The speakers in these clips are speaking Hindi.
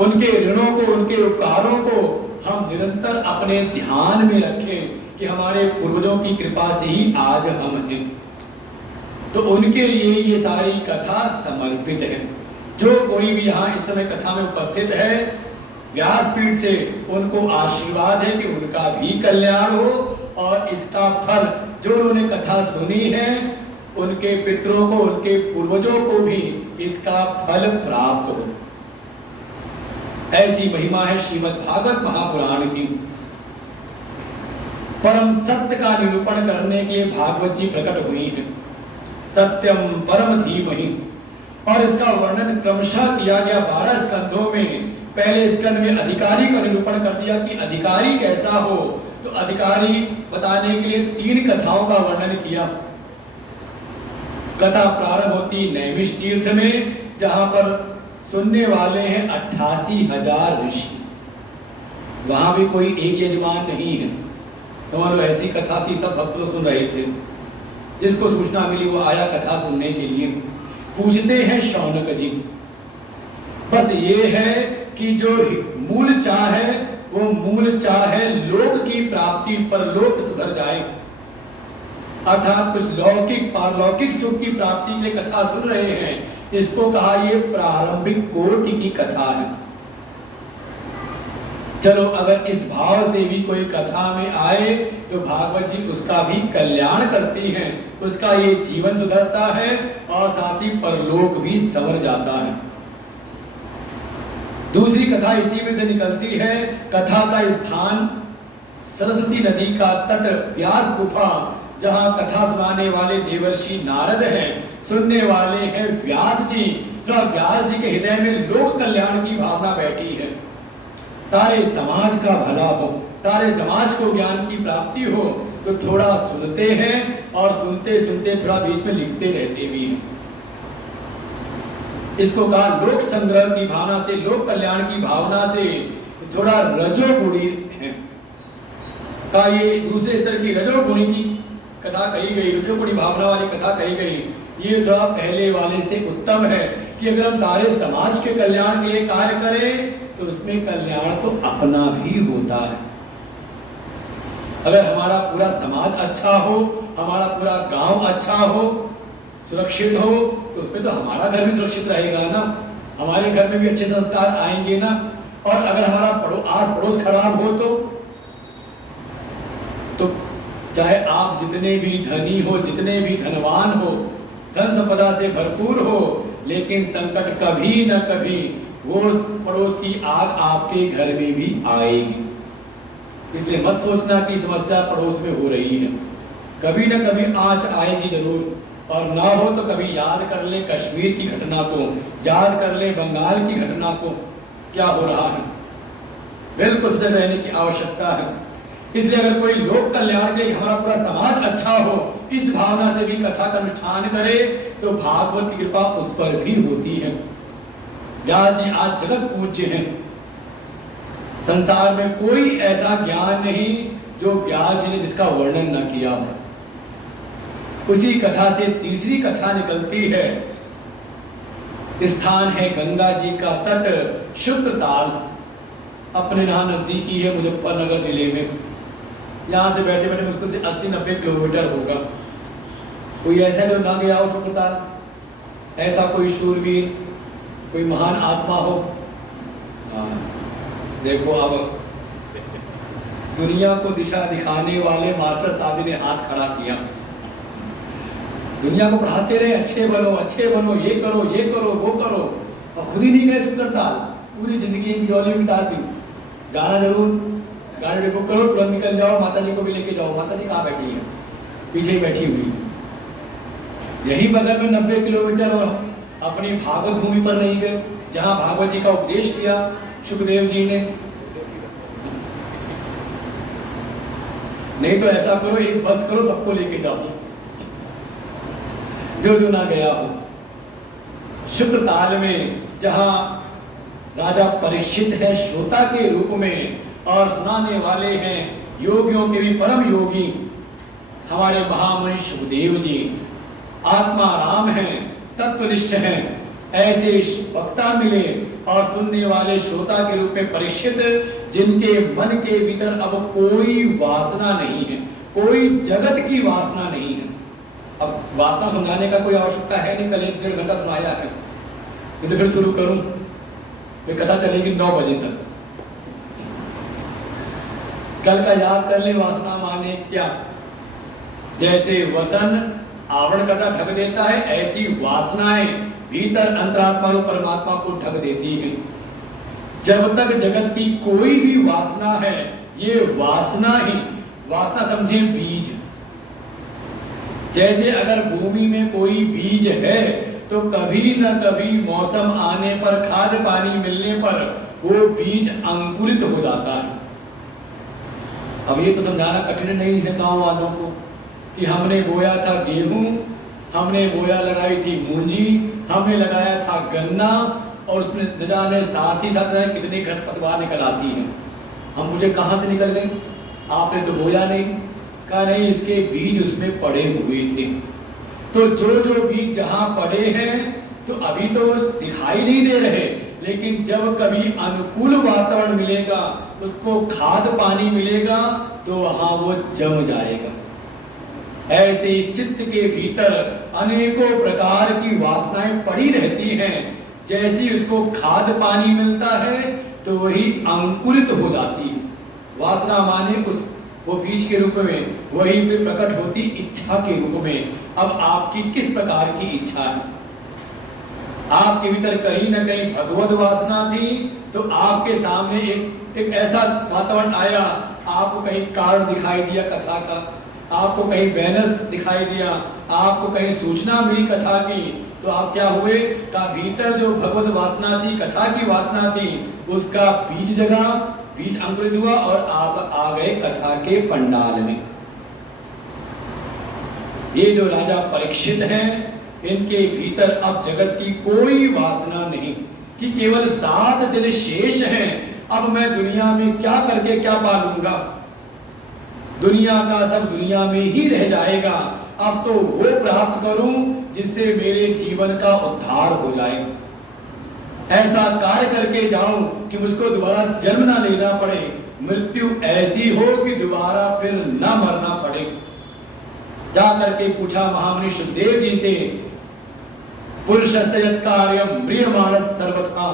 उनके ऋणों को, उनके उपकारों को हम निरंतर अपने ध्यान में रखें कि हमारे पूर्वजों की कृपा से ही आज हम हैं। तो उनके लिए ये सारी कथा समर्पित है। जो कोई भी यहाँ इस समय कथा में उपस्थित है, व्यासपीठ से उनको आशीर्वाद है कि उनका भी कल्याण हो और इसका फल जो उन्होंने कथा सुनी है उनके पितरों को, उनके पूर्वजों को भी इसका फल प्राप्त हो। ऐसी महिमा है श्रीमद् भागवत महापुराण की। परम सत्य का निरूपण करने के लिए भागवत जी प्रकट हुई है। सत्यम परम धीमहि, और इसका वर्णन क्रमशः किया गया 12 स्कंधों में। पहले स्कंध में अधिकारी का निरूपण कर दिया कि अधिकारी कैसा हो, तो अधिकारी बताने के लिए 3 कथाओं का वर्णन किया। कथा प्रारंभ होती नैमिष तीर्थ में, जहां पर सुनने वाले हैं 88,000 ऋषि। वहां भी कोई एक यजमान नहीं है। तो ऐसी कथा थी, सब भक्त लोग सुन रहे थे। जिसको सूचना मिली वो आया कथा सुनने के लिए। पूछते हैं शौनक जी, बस ये है कि जो मूल चाह है वो मूल चाह है लोक की प्राप्ति, पर लोक सुधर जाए, अर्थात कुछ लौकिक पारलौकिक सुख की प्राप्ति के लिए कथा सुन रहे हैं। इसको कहा ये प्रारंभिक कोटि की कथा है। चलो अगर इस भाव से भी कोई कथा में आए तो भागवत जी उसका भी कल्याण करती हैं, उसका ये जीवन सुधरता है और साथ ही परलोक भी संवर जाता है। दूसरी कथा इसी में से निकलती है। कथा का स्थान सरस्वती नदी का तट, व्यास गुफा, जहां कथा सुनाने वाले देवर्षि नारद हैं, सुनने वाले हैं व्यास जी। तो व्यास जी के हृदय में लोक कल्याण की भावना बैठी है। सारे समाज का भला हो, सारे समाज को ज्ञान की प्राप्ति हो, तो थोड़ा सुनते हैं और सुनते सुनते थोड़ा बीच में लिखते रहते भी हैं। इसको कहा लोक संग्रह की भावना से, लोक कल्याण की भावना से थोड़ा रजोगुणी है। का ये दूसरे स्तर की रजोगुणी की कथा कही गई, रजोगुणी भावना वाली कथा कही गई। ये थोड़ा पहले वाले से उत्तम है कि अगर हम सारे समाज के कल्याण के लिए कार्य करें तो उसमें कल्याण तो अपना भी होता है। अगर हमारा पूरा समाज अच्छा हो, हमारा पूरा गांव अच्छा हो, सुरक्षित हो, तो उसमें तो हमारा घर भी सुरक्षित रहेगा ना, हमारे घर में भी अच्छे संस्कार आएंगे ना। और अगर हमारा आस पड़ोस खराब हो तो चाहे आप जितने भी धनी हो, जितने भी धनवान हो, धन संपदा से भरपूर हो, लेकिन संकट कभी न कभी वो पड़ोस की आग आपके घर में भी आएगी। इसलिए मत सोचना कि समस्या पड़ोस में हो रही है, कभी न कभी आंच आएगी जरूर। और ना हो तो कभी याद कर ले कश्मीर की घटना को, याद कर ले बंगाल की घटना को, क्या हो रहा है। बिल्कुल सजग रहने की आवश्यकता है। इसलिए अगर कोई लोक कल्याण के लिए हमारा पूरा समाज अच्छा हो, इस भावना से भी कथा का अनुष्ठान करे तो भागवत की कृपा उस पर भी होती है। व्यास जी आज जगत पूज्य हैं। संसार में कोई ऐसा ज्ञान नहीं जो व्यास जी ने जिसका वर्णन न किया हो। उसी कथा से तीसरी कथा निकलती है। स्थान है गंगा जी का तट, शुक्रताल, अपने यहाँ नजदीकी है, मुजफ्फरनगर जिले में। यहाँ से बैठे बैठे मुश्किल से 80-90 किलोमीटर होगा। कोई ऐसा जो ना गया हो शुक्रताल, ऐसा कोई शूरवीर, कोई महान आत्मा हो। देखो अब दुनिया को दिशा दिखाने वाले मास्टर साहब ने हाथ खड़ा किया। दुनिया को पढ़ाते रहे अच्छे बनो, ये करो, वो करो, और खुद ही नहीं गए शुक्रताल। पूरी जिंदगी इनकी औली बिता दी। जाना जरूर, गाड़ी बुक करो, तुरंत निकल जाओ, माता जी को भी लेके जाओ। माता जी कहाँ बैठी है? पीछे ही बैठी हुई। यही बगल में 90 किलोमीटर और अपनी भागवत भूमि पर नहीं गए, जहां भागवत जी का उपदेश किया सुखदेव जी ने। नहीं तो ऐसा करो, एक बस करो, सबको लेके जाओ, जो ना गया हो। शुक्रताल में जहां राजा परीक्षित है श्रोता के रूप में, और सुनाने वाले हैं योगियों के भी परम योगी हमारे महामुनि सुखदेव जी। आत्मा राम हैं, तत्वनिष्ठ हैं। ऐसे वक्ता मिले और सुनने वाले श्रोता के रूप में परीक्षित, जिनके मन के भीतर अब कोई वासना नहीं है, कोई जगत की वासना नहीं है। अब वासना समझाने का कोई आवश्यकता है नहीं, कल 1-1.5 घंटा सुनाया है, नहीं तो फिर शुरू करूं, फिर कथा चलेगी 9 बजे तक। कल का याद कर ले, वासना माने क्या? जैसे वसन आवरण कटा ढक देता है, ऐसी वासनाएं भीतर अंतरात्मा और परमात्मा को ढक देती है। जब तक जगत की कोई भी वासना है, ये वासना ही, वासना समझे बीज। जैसे अगर भूमि में कोई बीज है तो कभी न कभी मौसम आने पर, खाद पानी मिलने पर वो बीज अंकुरित हो जाता है। अब ये तो समझाना कठिन नहीं है गांव वालों को कि हमने बोया था गेहूं, हमने बोया लगाई थी मूंजी, हमने लगाया था गन्ना, और उसमें न जाने साथ ही साथ कितनी खरपतवार निकल आती है। हम मुझे कहाँ से निकल गए? आपने तो बोया नहीं। कहा नहीं, इसके बीज उसमें पड़े हुए थे। तो जो बीज जहाँ पड़े हैं तो अभी तो दिखाई नहीं दे रहे, लेकिन जब कभी अनुकूल वातावरण मिलेगा, उसको खाद पानी मिलेगा, तो वहाँ वो जम जाएगा। ऐसे चित्त के भीतर अनेकों प्रकार की वासनाएं पड़ी रहती हैं। जैसी उसको खाद पानी मिलता है तो वही अंकुरित हो जाती है। वासना माने उस वो बीज के रूप में, वही पे प्रकट होती इच्छा के रूप में। अब आपकी किस प्रकार की इच्छा है? आपके भीतर कहीं न कहीं भगवत वासना थी, तो आपके सामने एक ऐसा वातावरण आया, आपको कहीं कारण दिखाई दिया कथा का, आपको कहीं बैनर दिखाई दिया, आपको कहीं सूचना मिली कथा की, तो आप क्या हुए? का भीतर जो भगवत वासना थी, कथा की वासना थी, उसका बीज जगा, बीज अंकुरित हुआ और आप आ गए कथा के पंडाल में। ये जो राजा परीक्षित हैं, इनके भीतर अब जगत की कोई वासना नहीं, कि केवल 7 दिन शेष हैं, अब मैं दुनिया में क्या करके क्या पालूंगा, दुनिया का सब दुनिया में ही रह जाएगा। अब तो वो प्राप्त करूं जिससे मेरे जीवन का उद्धार हो जाए, ऐसा कार्य करके जाऊं कि मुझको दोबारा जन्म ना लेना पड़े, मृत्यु ऐसी हो कि दोबारा फिर ना मरना पड़े। जा करके पूछा महामुनि सुखदेव जी से, पुरुषस्य यत् कार्यं म्रियमाणः सर्वथा,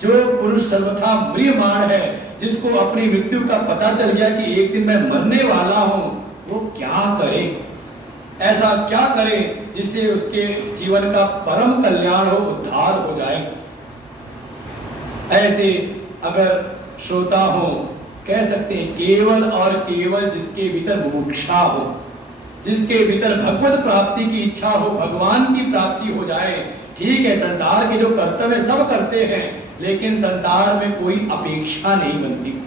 जो पुरुष सर्वथा म्रियमाण है, जिसको अपनी मृत्यु का पता चल गया कि एक दिन मैं मरने वाला हूं, वो क्या करे, ऐसा क्या करे जिससे उसके जीवन का परम कल्याण हो, उद्धार हो जाए। ऐसे अगर श्रोता हो, कह सकते हैं केवल और केवल जिसके भीतर मुमुक्षा हो, जिसके भीतर भगवत प्राप्ति की इच्छा हो, भगवान की प्राप्ति हो जाए। ठीक है, संसार के जो कर्तव्य सब करते हैं, लेकिन संसार में कोई अपेक्षा नहीं बनती।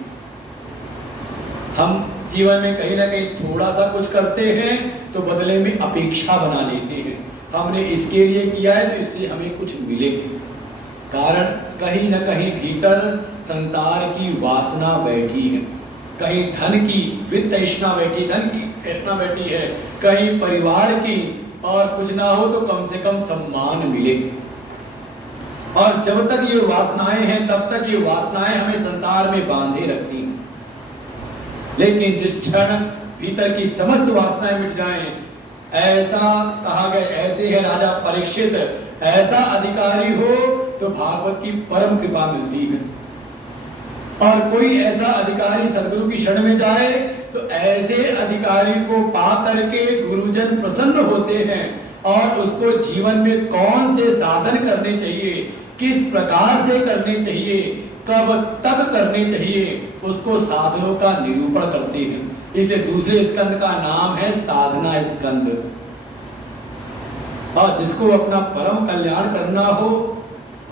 हम जीवन में कहीं ना कहीं थोड़ा सा कुछ करते हैं तो बदले में अपेक्षा बना लेते हैं, हमने इसके लिए किया है तो इससे हमें कुछ मिले। कारण कहीं ना कहीं भीतर संसार की वासना बैठी है, कहीं धन की वित्त तृष्णा बैठी, धन की तृष्णा बैठी है, कहीं परिवार की, और कुछ ना हो तो कम से कम सम्मान मिले। और जब तक ये वासनाएं हैं, तब तक ये वासनाएं हमें संसार में बांधे रखती हैं। लेकिन जिस क्षण भीतर की समस्त वासनाएं मिट जाएं, ऐसा कहा गया, ऐसे है राजा परीक्षित, ऐसा अधिकारी हो तो भागवत की परम कृपा मिलती है। और कोई ऐसा अधिकारी सदगुरु की शरण में जाए तो ऐसे अधिकारी को पा करके गुरुजन प्रसन्न होते हैं, और उसको जीवन में कौन से साधन करने चाहिए, किस प्रकार से करने चाहिए, कब तक करने चाहिए, उसको साधनों का निरूपण करते हैं। इसलिए दूसरे स्कंद का नाम है साधना स्कंद। और जिसको अपना परम कल्याण करना हो,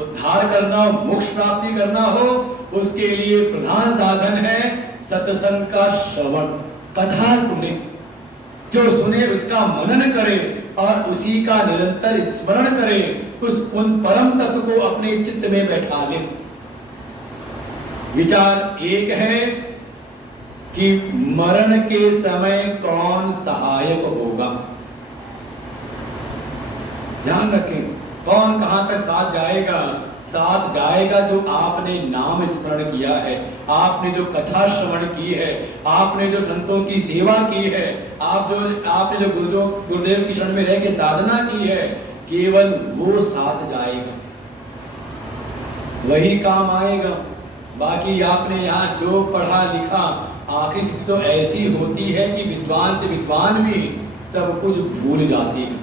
उद्धार करना हो, मोक्ष प्राप्ति करना हो, उसके लिए प्रधान साधन है सत्संग का श्रवण, कथा सुने, जो सुने उसका मनन करे और उसी का निरंतर स्मरण करे, उन परम तत्व को अपने चित्त में बैठा ले। विचार एक है कि मरण के समय कौन सहायक होगा, ध्यान रखें, कौन कहां तक साथ जाएगा। साथ जाएगा जो आपने नाम स्मरण किया है, आपने जो कथा श्रवण की है, आपने जो संतों की सेवा की है, आपने जो गुरुदेव की शरण में रह के साधना की है, केवल वो साथ जाएगा, वही काम आएगा। बाकी आपने यहाँ जो पढ़ा लिखा, आखिर तो ऐसी होती है कि विद्वान से विद्वान भी सब कुछ भूल जाती है।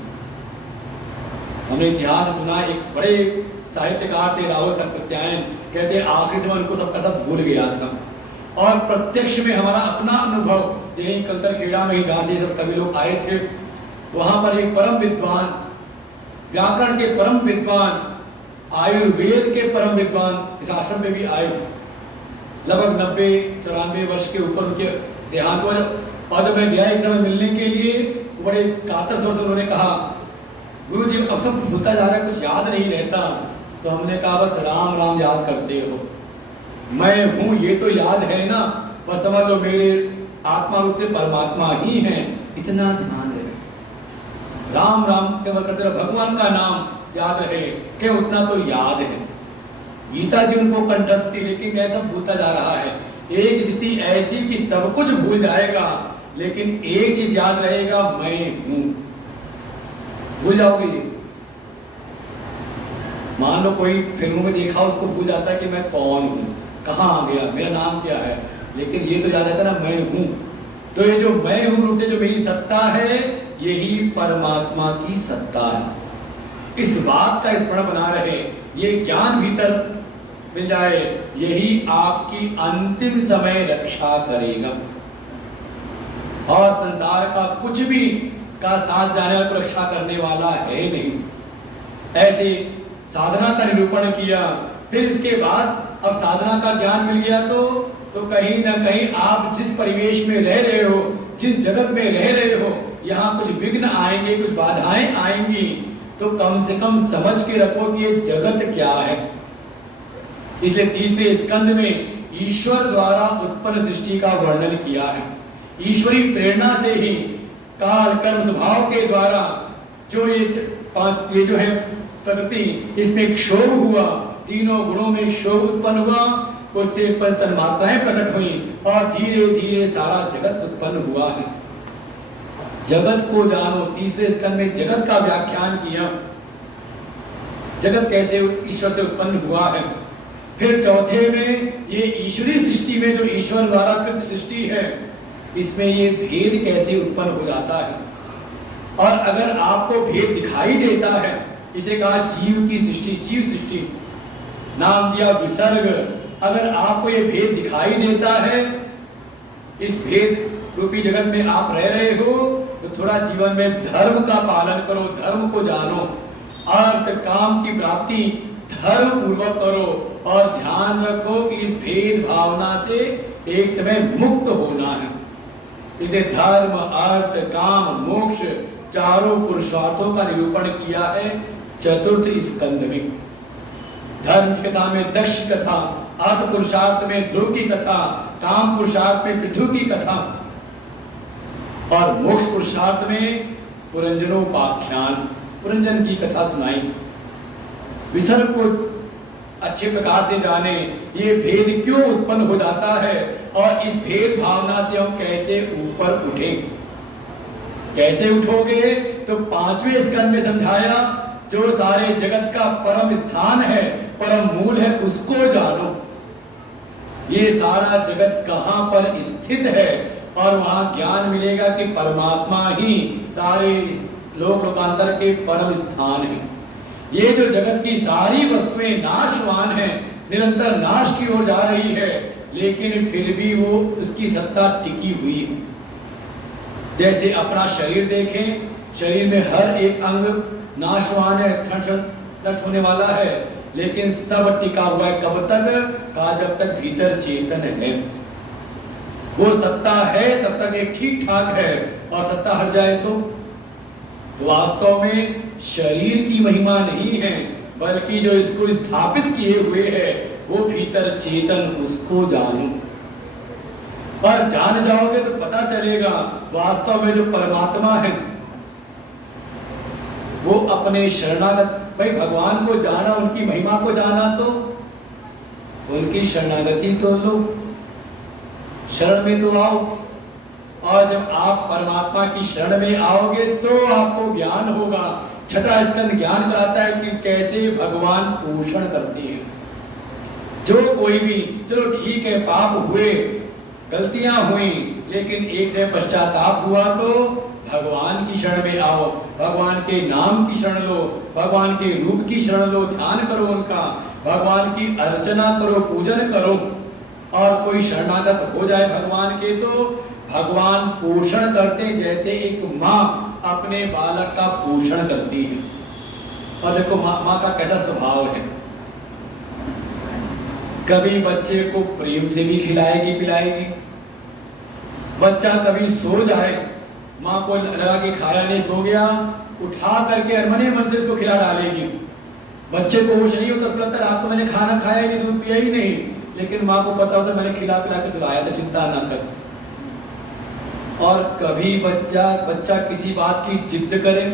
हमने इतिहास सुना, एक बड़े साहित्यकार थे राहुल सत्यायन, कहते हैं आखिर में उनको सबका सब भूल गया था। और प्रत्यक्ष में हमारा अपना अनुभव यही कंकरखेड़ा में ही, जहाँ से सब कवि लोग आए थे, वहां पर एक परम विद्वान, व्याकरण के परम विद्वान, आयुर्वेद के परम विद्वान इस आश्रम में भी आए, लगभग 90-94 वर्ष के ऊपर उनके देहांत हुआ। और जब मैं गया एक समय मिलने के लिए, बड़े कातर स्वर से उन्होंने कहा, गुरु जी अब सब भूलता जा रहा है, कुछ याद नहीं रहता। तो हमने कहा बस राम राम याद करते हो, मैं हूं ये तो याद है ना, बस समझ लो मेरे आत्मा रूप से परमात्मा ही है, इतना ध्यान है। राम राम केवल करते रहो, भगवान का नाम याद रहे, कि उतना तो याद है। गीता जी उनको कंठस्थ थी, लेकिन कैसा भूलता जा रहा है। एक स्थिति ऐसी कि सब कुछ भूल जाएगा, लेकिन एक चीज याद रहेगा, मैं हूं। भूल जाओगे, मान लो कोई फिल्मों में देखा, उसको भूल जाता है कि मैं कौन हूं, कहां आ गया, मेरा नाम क्या है, लेकिन ये तो याद रहता है ना, मैं हूं। तो ये जो मैं हूं रूप से जो मेरी सत्ता है, यही परमात्मा की सत्ता है। इस बात का स्मरण बना रहे, ये ज्ञान भीतर मिल जाए, यही आपकी अंतिम समय रक्षा करेगा। और संसार का कुछ भी का साथ जाने वाला रक्षा करने वाला है नहीं। ऐसे साधना का निरूपण किया, फिर इसके बाद अब साधना का ज्ञान मिल गया तो कहीं ना कहीं आप जिस परिवेश में रह रहे हो, जिस जगत में रह रहे हो, यहाँ कुछ विघ्न आएंगे, कुछ बाधाएं आएंगी, तो कम से कम समझ के रखो कि ये जगत क्या है। इसलिए तीसरे स्कंद में ईश्वर द्वारा उत्पन्न सृष्टि का वर्णन किया है। ईश्वरी प्रेरणा से ही काल कर्म स्वभाव के द्वारा जो ये जो है प्रकृति, इसमें क्षोभ हुआ, तीनों गुणों में क्षोभ उत्पन्न हुआ, उससे तन्मात्राएं प्रकट हुई और धीरे धीरे सारा जगत उत्पन्न हुआ है। जगत को जानो, तीसरे स्कंद में जगत का व्याख्यान किया, जगत कैसे ईश्वर से उत्पन्न हुआ है। फिर चौथे में ये ईश्वरी सृष्टि में जो ईश्वर द्वारा कृत सृष्टि है, इसमें ये भेद कैसे उत्पन्न हो जाता है। और अगर आपको भेद दिखाई देता है, इसे कहा जीव की सृष्टि, जीव सृष्टि नाम दिया विसर्ग। अगर आपको ये भेद दिखाई देता है, इस भेद रूपी जगत में आप रह रहे हो, तो थोड़ा जीवन में धर्म का पालन करो, धर्म को जानो, अर्थ काम की प्राप्ति धर्म पूर्वक करो, और ध्यान रखो कि इस भेद भावना से एक समय मुक्त होना है। इसलिए धर्म, अर्थ, काम, मोक्ष चारों पुरुषार्थों का निरूपण किया है चतुर्थ स्कंद में। धर्म की कथा में दक्ष की कथा, अर्थ पुरुषार्थ में ध्रुव की कथा, काम पुरुषार्थ में पृथु की कथा, और मोक्ष पुरुषार्थ में पुरंजनोपाख्यान, पुरंजन की कथा सुनाई। विसर्ग को अच्छे प्रकार से जाने, ये भेद क्यों उत्पन्न हो जाता है, और इस भेद भावना से हम कैसे ऊपर उठें। कैसे उठोगे, तो पांचवें स्कंद में समझाया, जो सारे जगत का परम स्थान है, परम मूल है, उसको जानो। ये सारा जगत कहां पर स्थित है, और वहां ज्ञान मिलेगा कि परमात्मा ही सारे लोक लोकांतर के परम स्थान है। ये जो जगत की सारी वस्तुएं नाशवान है, निरंतर नाश की ओर जा रही है, लेकिन फिर भी वो उसकी सत्ता टिकी हुई है। जैसे अपना शरीर देखें, शरीर में हर एक अंग नाशवान है, नष्ट होने वाला है, लेकिन सब टिका हुआ है। कब तक? कहा जब तक भीतर चेतन है, वो सत्ता है तब तक एक ठीक ठाक है, और सत्ता हट जाए तो वास्तव में शरीर की महिमा नहीं है, बल्कि जो इसको स्थापित किए हुए है वो भीतर चेतन, उसको जानो। और जान जाओगे तो पता चलेगा वास्तव में जो परमात्मा है वो अपने शरणागत भाई भगवान को जाना, उनकी महिमा को जाना तो उनकी शरणागति तो लो, शरण में तो आओ। और जब आप परमात्मा की शरण में आओगे तो आपको ज्ञान होगा। छठा स्कंद ज्ञान कराता है कि कैसे भगवान पोषण करते हैं। जो कोई भी, चलो ठीक है पाप हुए, गलतियां हुई, लेकिन एक से पश्चाताप हुआ तो भगवान की शरण में आओ, भगवान के नाम की शरण लो, भगवान के रूप की शरण लो, ध्यान करो उनका, भगवान की अर्चना करो, पूजन करो। और कोई शरणागत हो जाए भगवान के तो भगवान पोषण करते हैं, जैसे एक माँ अपने बालक का पोषण करती है। और देखो माँ का कैसा स्वभाव है, कभी बच्चे को प्रेम से भी खिलाएगी पिलाएगी। बच्चा कभी सो जाए, माँ को लगा कि खाया नहीं, सो गया, उठा करके अरमने मन से उसको खिला डालेगी। बच्चे को होश नहीं होता, उसको लगता है रात को मैंने खाना खाया नहीं, दूध पिया ही नहीं, लेकिन माँ को पता होता मैंने खिला पिला के सुलाया था, चिंता ना कर। और कभी बच्चा किसी बात की जिद करे,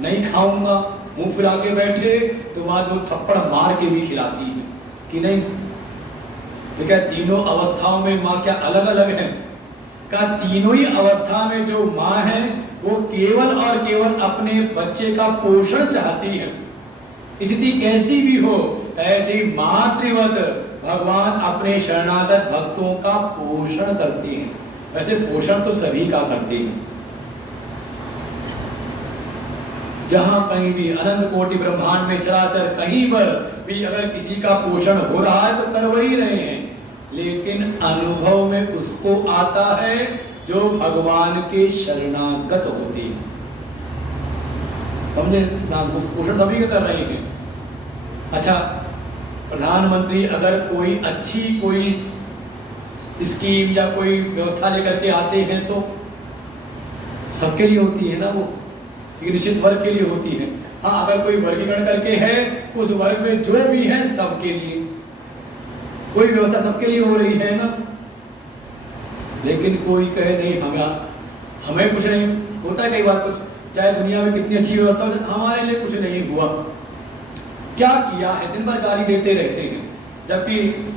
नहीं खाऊंगा, मुंह फुला के बैठे, तो माँ दो थप्पड़ मार के भी खिलाती है कि नहीं। तो क्या तीनों अवस्थाओं में माँ क्या अलग अलग है? का तीनों ही अवस्था में जो माँ है वो केवल और केवल अपने बच्चे का पोषण चाहती है। स्थिति कैसी भी हो, ऐसी मातृवत भगवान अपने शरणागत भक्तों का पोषण करते हैं। वैसे पोषण तो सभी का करते हैं। जहां कहीं भी अनंत कोटि ब्रह्मांड में चराचर कहीं पर भी अगर किसी का पोषण हो रहा है तो कर वही रहे हैं, लेकिन अनुभव में उसको आता है जो भगवान के शरणागत होते हैं। समझे? पोषण सभी के कर रहे हैं। अच्छा, प्रधानमंत्री अगर कोई अच्छी कोई स्कीम या कोई व्यवस्था लेकर के आते हैं तो सबके लिए होती है ना, वो निश्चित वर्ग के लिए होती है। हाँ, अगर कोई वर्गीकरण करके है, उस वर्ग में जो भी है सबके लिए, कोई व्यवस्था सबके लिए हो रही है ना। लेकिन कोई कहे नहीं हमें कुछ नहीं होता है। कई बार कुछ, चाहे दुनिया में कितनी अच्छी व्यवस्था हो, हमारे लिए कुछ नहीं हुआ। क्या किया है? दिन भर गाली देते रहते हैं। जबकि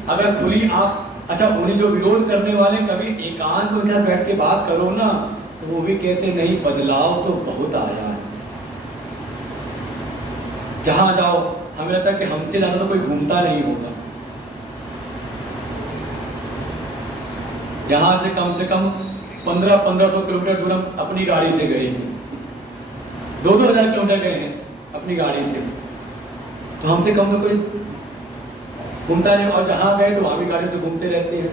अगर खुली आंख, अच्छा उन्हें जो विरोध करने वाले कभी एकांत में उनके साथ बैठ के बात करो ना, तो वो भी कहते नहीं बदलाव तो बहुत आया है। जहां जाओ हमें लगता है कि हमसे ज्यादा तो कोई घूमता नहीं होगा। यहां से कम 1500 किलोमीटर दूर हम अपनी गाड़ी से गए हैं, 2-2000 किलोमीटर गए हैं अपनी गाड़ी से, तो हमसे कम तो कोई घूमता नहीं। और जहां गए तो वहां भी गाड़ी से घूमते रहते हैं।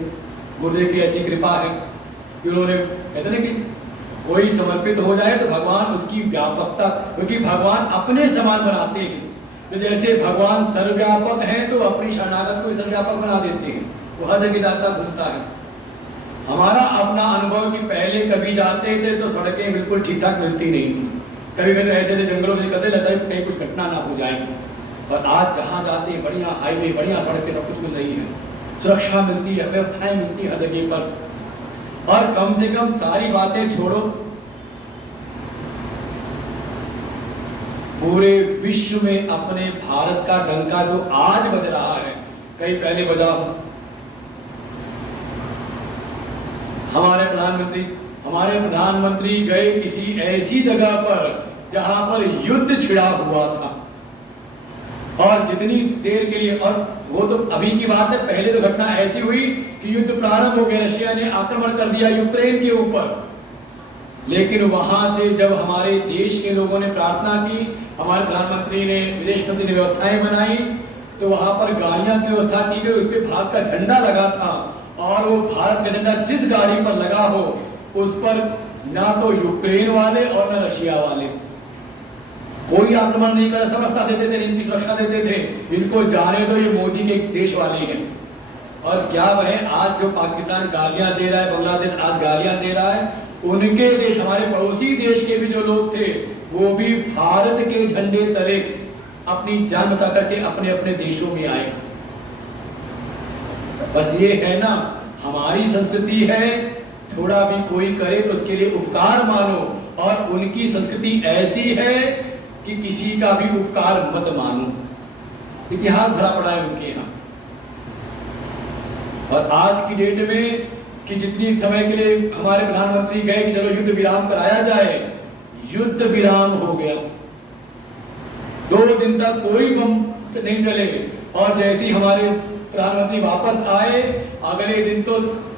गुरुदेव की ऐसी कृपा है कि उन्होंने कहते ना कि कोई समर्पित हो जाए तो भगवान उसकी व्यापकता, क्योंकि भगवान अपने समान बनाते हैं। तो जैसे भगवान सर्वव्यापक है तो अपनी शरणागत को सर्वव्यापक बना देते हैं, वो हर जगह जाता घूमता है। हमारा अपना अनुभव कि पहले कभी जाते थे तो सड़कें बिल्कुल ठीक ठाक मिलती नहीं थी, कभी कभी ऐसे जंगलों से निकलते रहता है कहीं कुछ घटना ना हो जाए। और आज जहाँ जाते हैं बढ़िया हाईवे, बढ़िया सड़कें, सब कुछ मिल रही है, सुरक्षा मिलती है, व्यवस्थाएं मिलती है हर जगह पर। और कम से कम सारी बातें छोड़ो, पूरे विश्व में अपने भारत का डंका जो आज बज रहा है, कहीं पहले बजा हमारे प्रधानमंत्री गए किसी ऐसी जगह पर जहां पर युद्ध छिड़ा हुआ था, और जितनी देर के लिए, और वो तो अभी की बात है, पहले तो घटना ऐसी हुई कि युद्ध प्रारंभ हो गया, रशिया ने आक्रमण कर दिया यूक्रेन के ऊपर। लेकिन वहां से जब हमारे देश के लोगों ने प्रार्थना की, हमारे प्रधानमंत्री ने, विदेश मंत्री ने व्यवस्थाएं बनाई, तो वहां पर गाड़ियां की व्यवस्था की गई, उस पर भारत का झंडा लगा था। और वो भारत का झंडा जिस गाड़ी पर लगा हो उस पर ना तो यूक्रेन वाले और ना रशिया वाले कोई आक्रमण नहीं कर, समझता देते थे, इनकी सुरक्षा देते थे, इनको जाने दो, ये मोदी के देश वाले हैं। और क्या वह आज जो पाकिस्तान गालियां दे रहा है, बांग्लादेश आज गालियां दे रहा है, उनके देश, हमारे पड़ोसी देश के भी जो लोग थे वो भी भारत के झंडे तले अपनी जान बता करके अपने अपने देशों में आए। बस ये है ना, हमारी संस्कृति है, थोड़ा भी कोई करे तो उसके लिए उपकार मानो। और उनकी संस्कृति ऐसी है कि किसी का भी उपकार मत मानो। इतिहास भरा पड़ा है उनके यहाँ। और आज की डेट में कि जितनी समय के लिए हमारे प्रधानमंत्री गए कि चलो युद्ध विराम कराया जाए, युद्ध विराम हो गया, 2 दिन तक कोई बम नहीं चले, और जैसे ही हमारे प्रधानमंत्री वापस आए अगले दिन तो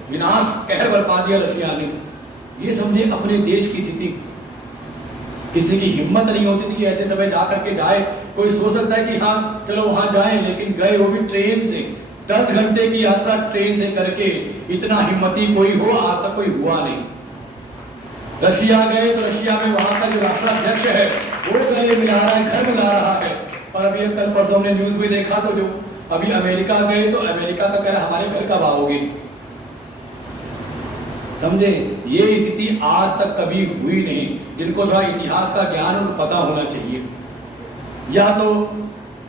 विनाश कहर बरपा दिया रशिया ने। ये समझे अपने देश की स्थिति। किसी की हिम्मत नहीं होती थी कि ऐसे समय जा करके जाए। कोई सोच सकता है कि हाँ चलो वहां जाएं, लेकिन गए वो भी ट्रेन से, 10 घंटे की यात्रा ट्रेन से करके। इतना हिम्मती कोई हो, आज तक कोई हुआ नहीं। रशिया गए तो रशिया में वहां का जो राष्ट्राध्यक्ष है वो गले मिला रहा है, घर मिला रहा है। और अभी कल परसों हमने न्यूज में देखा तो जो अभी अमेरिका गए तो अमेरिका का कह रहा हमारे घर कब आओगे। समझे, ये स्थिति आज तक कभी हुई नहीं। जिनको थोड़ा इतिहास का ज्ञान उनको पता होना चाहिए। या तो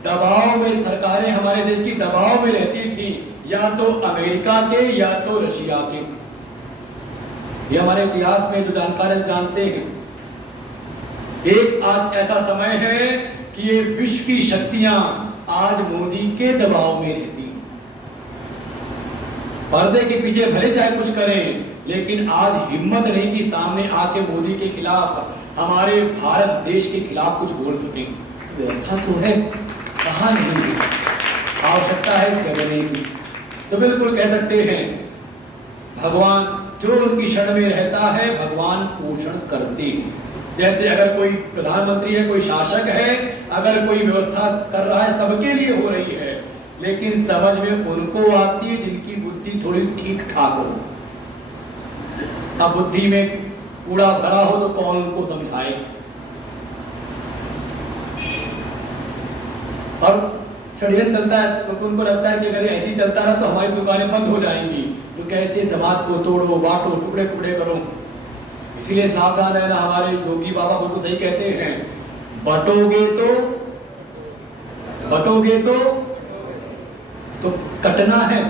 दबाव में सरकारें हमारे देश की दबाव में रहती थी, या तो अमेरिका के या तो रशिया के। ये हमारे इतिहास में जो जानकार जानते हैं। एक आज ऐसा समय है कि ये विश्व की शक्तियां आज मोदी के दबाव में रहती हैं। पर्दे के पीछे भले चाहे कुछ करें, लेकिन आज हिम्मत नहीं कि सामने आके मोदी के खिलाफ, हमारे भारत देश के खिलाफ कुछ बोल सकें। व्यवस्था तो है, कहाँ नहीं है, आवश्यकता है जगने की। तो बिल्कुल कह सकते हैं भगवान जो उनकी शरण में रहता है भगवान पोषण करते हैं। जैसे अगर कोई प्रधानमंत्री है, कोई शासक है, अगर कोई व्यवस्था कर रहा है सबके लिए हो रही है, लेकिन समझ में उनको आती है जिनकी बुद्धि थोड़ी ठीक ठाक हो। अब बुद्धि में कूड़ा भरा हो तो कौन उनको समझाए। और षड्यंत्र चलता है तो उनको लगता है कि अगर ऐसी चलता रहा तो हमारी दुकानें बंद हो जाएंगी, तो कैसे समाज को तोड़ो, बांटो, टुकड़े टुकड़े करो। इसीलिए सावधान रहना। हमारे योगी बाबा बिल्कुल सही कहते हैं, बटोगे तो कटना है,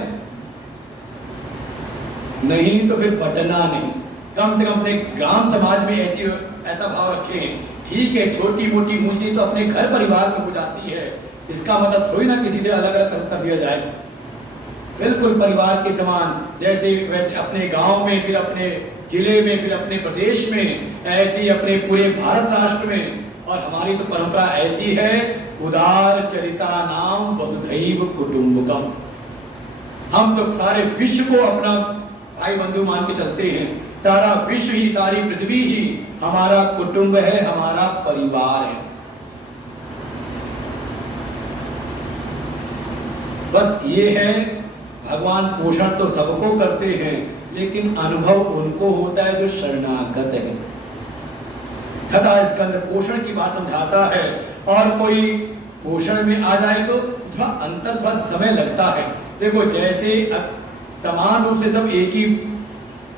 नहीं तो फिर बटना नहीं। कम से कम अपने ग्राम समाज में ऐसा भाव रखें। ठीक है, छोटी मोटी मुझे तो अपने घर परिवार में हो जाती है, इसका मतलब थोड़ी ना किसी से अलग अलग कर दिया जाए। बिल्कुल परिवार के समान, जैसे वैसे अपने गांव में, फिर अपने जिले में, फिर अपने प्रदेश में, ऐसे ही अपने पूरे भारत राष्ट्र में। और हमारी तो परंपरा ऐसी है, उदार चरिता नाम वसुधैव कुटुंबकम। हम तो सारे विश्व को अपना भाई बंधु मान के चलते हैं। सारा विश्व ही, सारी पृथ्वी ही हमारा कुटुंब है, हमारा परिवार है। बस ये है, भगवान पोषण तो सबको करते हैं, लेकिन अनुभव उनको होता है जो शरणागत है। छठा स्कंद पोषण की बात समझाता है। और कोई पोषण में आ जाए तो थोड़ा अंतर, थोड़ा समय लगता है। देखो जैसे समान रूप से सब एक ही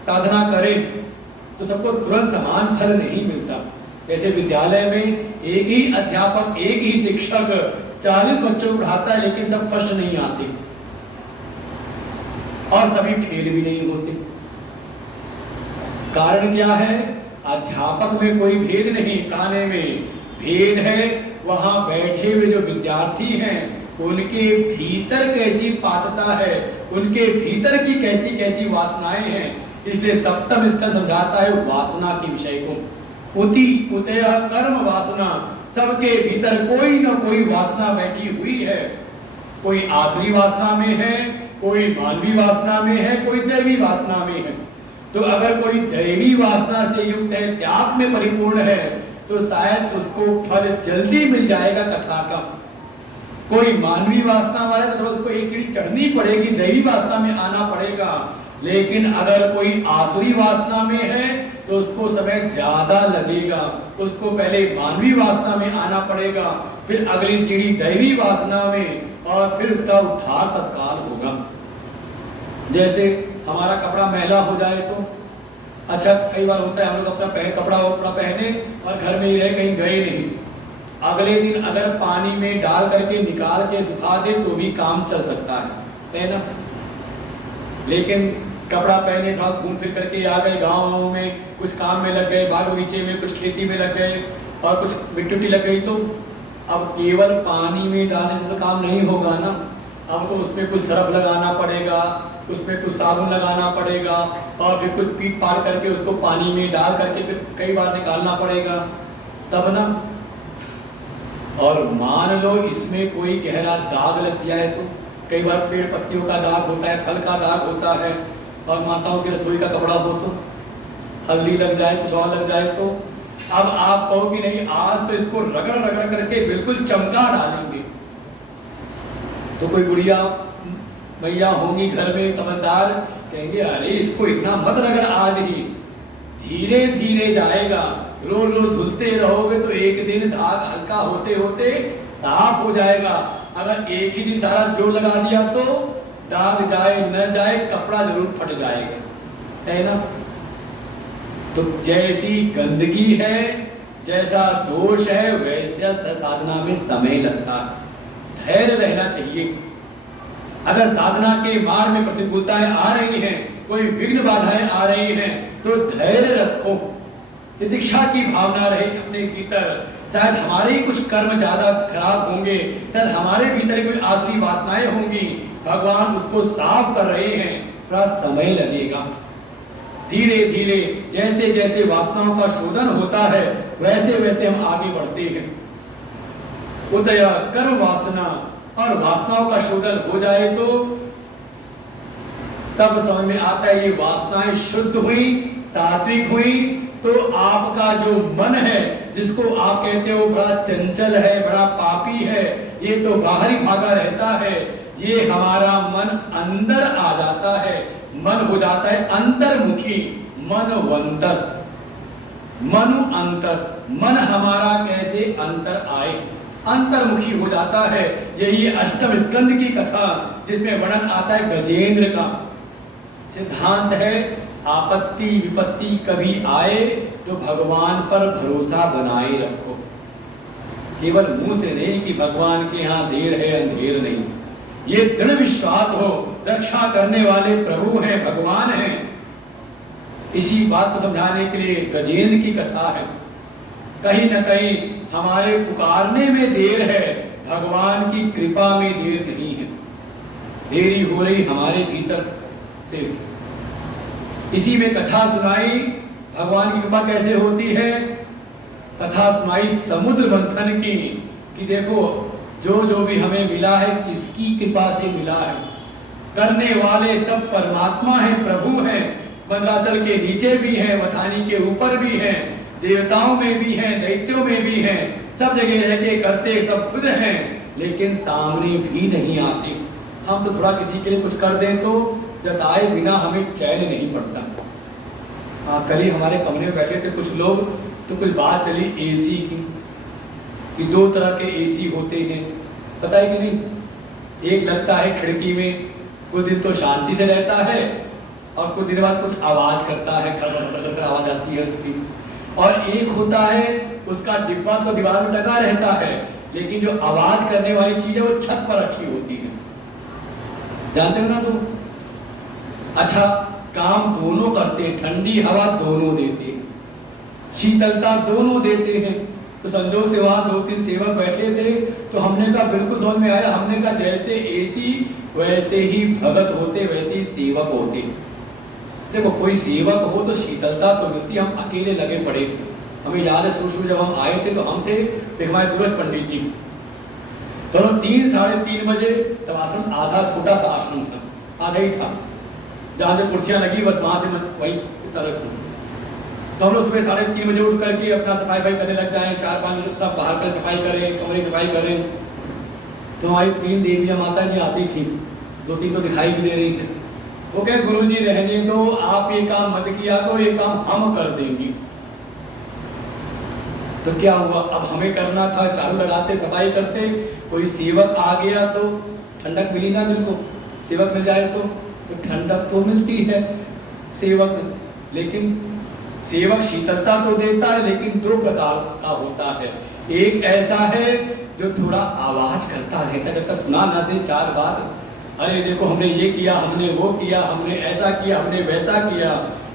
साधना करें तो सबको तुरंत समान फल नहीं मिलता। जैसे विद्यालय में एक ही अध्यापक, एक ही शिक्षक 40 बच्चों को पढ़ाता है, लेकिन सब फर्स्ट नहीं आते और सभी फेल भी नहीं होते। कारण क्या है? अध्यापक में कोई भेद नहीं, पढ़ाने में भेद है वहां बैठे हुए जो विद्यार्थी हैं उनके भीतर कैसी पात्रता है, उनके भीतर की कैसी कैसी वासनाएं हैं। इसलिए सप्तम स्कंद समझाता है वासना के विषय को। उति उतय कर्म वासना, सबके भीतर कोई ना कोई वासना बैठी हुई है। कोई आसुरी वासना में है, कोई मानवी वासना में है, कोई दैवी वासना में है। तो अगर कोई दैवी वासना से युक्त है, त्याग में परिपूर्ण है, तो शायद उसको फल जल्दी मिल जाएगा कथा का। कोई मानवी वासना वाला तो उसको एक सीढ़ी चढ़नी पड़ेगी, दैवी वासना में आना पड़ेगा। लेकिन अगर कोई आसुरी वासना में है तो उसको समय ज्यादा लगेगा, उसको पहले मानवी वासना में आना पड़ेगा, फिर अगली सीढ़ी दैवी वासना में, और फिर उसका उद्धार तत्काल होगा। जैसे हमारा कपड़ा मैला हो जाए तो अच्छा, कई बार होता है हम लोग अपना कपड़ा पहने और घर में ही रहे, कहीं गए नहीं। अगले दिन अगर पानी में डाल करके निकाल के सुखा दे तो भी काम चल सकता है ना। लेकिन कपड़ा पहने थोड़ा घूम फिर करके आ गए, गाँव में कुछ काम में लग गए, बाग बगीचे में कुछ खेती में लग गए, और कुछ मिट्टी लग गई तो अब केवल पानी में डालने से तो काम नहीं होगा ना, अब तो उसमें कुछ सरफ लगाना पड़ेगा, उसमें कुछ साबुन लगाना पड़ेगा और फिर कुछ पीट पाट करके उसको पानी में डाल करके फिर कई बार निकालना पड़ेगा तब ना। और मान लो इसमें कोई गहरा दाग लग जाए तो, कई बार पेड़ पत्तियों का दाग होता है, फल का दाग होता है, और माताओं की रसोई का कपड़ा हो तो हल्दी लग जाए, कुछ और लग जाए तो अब आप कहो कि नहीं आज तो इसको रगड़ रगड़ करके बिल्कुल चमका डालेंगे, तो कोई बुढ़िया भैया होंगी घर में समझदार, कहेंगे अरे इसको इतना मत रगड़, आज ही धीरे धीरे जाएगा, रोज रोज धुलते रहोगे तो एक दिन दाग हल्का होते होते साफ हो जाएगा। अगर एक ही दिन सारा जोर लगा दिया तो दाग जाए न जाए कपड़ा जरूर फट जाएगा, है ना। तो जैसी गंदगी है, जैसा दोष है, वैसा साधना में समय लगता है, धैर्य रहना चाहिए। अगर साधना के मार्ग में प्रतिकूलताएं आ रही हैं, कोई विघ्न बाधाएं आ रही हैं, तो धैर्य रखो, प्रतीक्षा की भावना रहे अपने भीतर। शायद हमारे ही कुछ कर्म ज्यादा खराब होंगे, शायद हमारे भीतर कोई आसुरी वासनाएं होंगी, भगवान उसको साफ कर रहे हैं, थोड़ा समय लगेगा। धीरे धीरे जैसे जैसे वासनाओं का शोधन होता है वैसे वैसे हम आगे बढ़ते हैं। उदय कर्म वासना और वासनाओं का शोधन हो जाए तो तब समझ में आता है ये वासनाएं शुद्ध हुई, सात्विक हुई, तो आपका जो मन है, जिसको आप कहते हो बड़ा चंचल है, बड़ा पापी है, ये तो बाहरी भागा रहता है, ये हमारा मन अंदर आ जाता है, मन हो जाता है अंतर्मुखी, मनवंतर, मनु अंतर, मन हमारा कैसे अंतर आए, अंतर्मुखी हो जाता है। यही अष्टम स्कंद की कथा जिसमें वर्णन आता है गजेंद्र का। सिद्धांत है आपत्ति विपत्ति कभी आए तो भगवान पर भरोसा बनाए रखो, केवल मुंह से नहीं कि भगवान के यहाँ देर है अंधेर नहीं, ये दृढ़ विश्वास हो रक्षा करने वाले प्रभु हैं, भगवान हैं। इसी बात को समझाने के लिए गजेंद्र की कथा है। कहीं न कहीं हमारे पुकारने में देर है, भगवान की कृपा में देर नहीं है, देरी हो रही हमारे भीतर से। इसी में कथा सुनाई भगवान की कृपा कैसे होती है, कथा सुनाई समुद्र मंथन की, कि देखो जो जो भी हमें मिला है किसकी कृपा से मिला है, करने वाले सब परमात्मा है, प्रभु हैं, मंदराचल के नीचे भी हैं, वथानी के ऊपर भी हैं, देवताओं में भी हैं, दैत्यों में भी हैं, सब जगह रह के करते सब खुद हैं, लेकिन सामने भी नहीं आते। हम तो थोड़ा किसी के लिए कुछ कर दें तो जताए बिना हमें चैन नहीं पड़ता। कल ही हमारे कमरे में बैठे थे कुछ लोग, तो कुछ बात चली एसी की, कि दो तरह के एसी होते हैं, पता है कि नहीं। एक लगता है खिड़की में, कुछ दिन तो शांति से रहता है और कुछ दिन बाद कुछ आवाज करता है, खड़ आवाज आती है उसकी। और एक होता है उसका डिब्बा तो दीवार में लगा रहता है, लेकिन जो आवाज करने वाली चीज है वो छत पर रखी होती है, जानते हो ना तुम। अच्छा, काम दोनों करते हैं, ठंडी हवा दोनों देते हैं, शीतलता दोनों देते हैं। तो संजोग से वहां 2-3 सेवक बैठे थे, तो हमने कहा बिल्कुल समझ में आया, हमने कहा जैसे एसी वैसे ही भगत होते, वैसे ही सेवक होते। देखो कोई सेवक हो तो शीतलता तो मिलती, हम अकेले लगे पड़े थे। हमें याद है शुरू जब हम आए थे तो हम थे हमारे सूरज पंडित जी, दोनों 3-3:30 बजे, तब आश्रम आधा छोटा सा आश्रम था, आधा ही था, जहाँ से कुर्सियाँ लगी बस वहां से वही तरफ। तो हम लोग सुबह 3:30 बजे उठ करके अपना सफाई करने लग जाए, 4-5 बजे अपना बाहर कर सफाई करें, कमरे सफाई करें। तो हमारी 3 देवियाँ माता जी आती थी, 2-3 तो दिखाई भी दे रही थी। वो कहे गुरुजी रहने दो, आप ये काम मत किया करो, ये काम हम कर देंगे। तो क्या हुआ, अब हमें करना था, चालू लगाते सफाई करते, कोई सेवक आ गया तो ठंडक मिली ना दिल को, सेवक मिल जाए तो ठंडक तो मिलती है सेवक। लेकिन सेवक शीतलता तो देता है, लेकिन 2 प्रकार का होता है। एक ऐसा है जो थोड़ा आवाज करता रहता, जब तक सुना ना दे 4 बात, अरे देखो हमने ये किया, हमने वो किया, हमने ऐसा किया, हमने वैसा किया।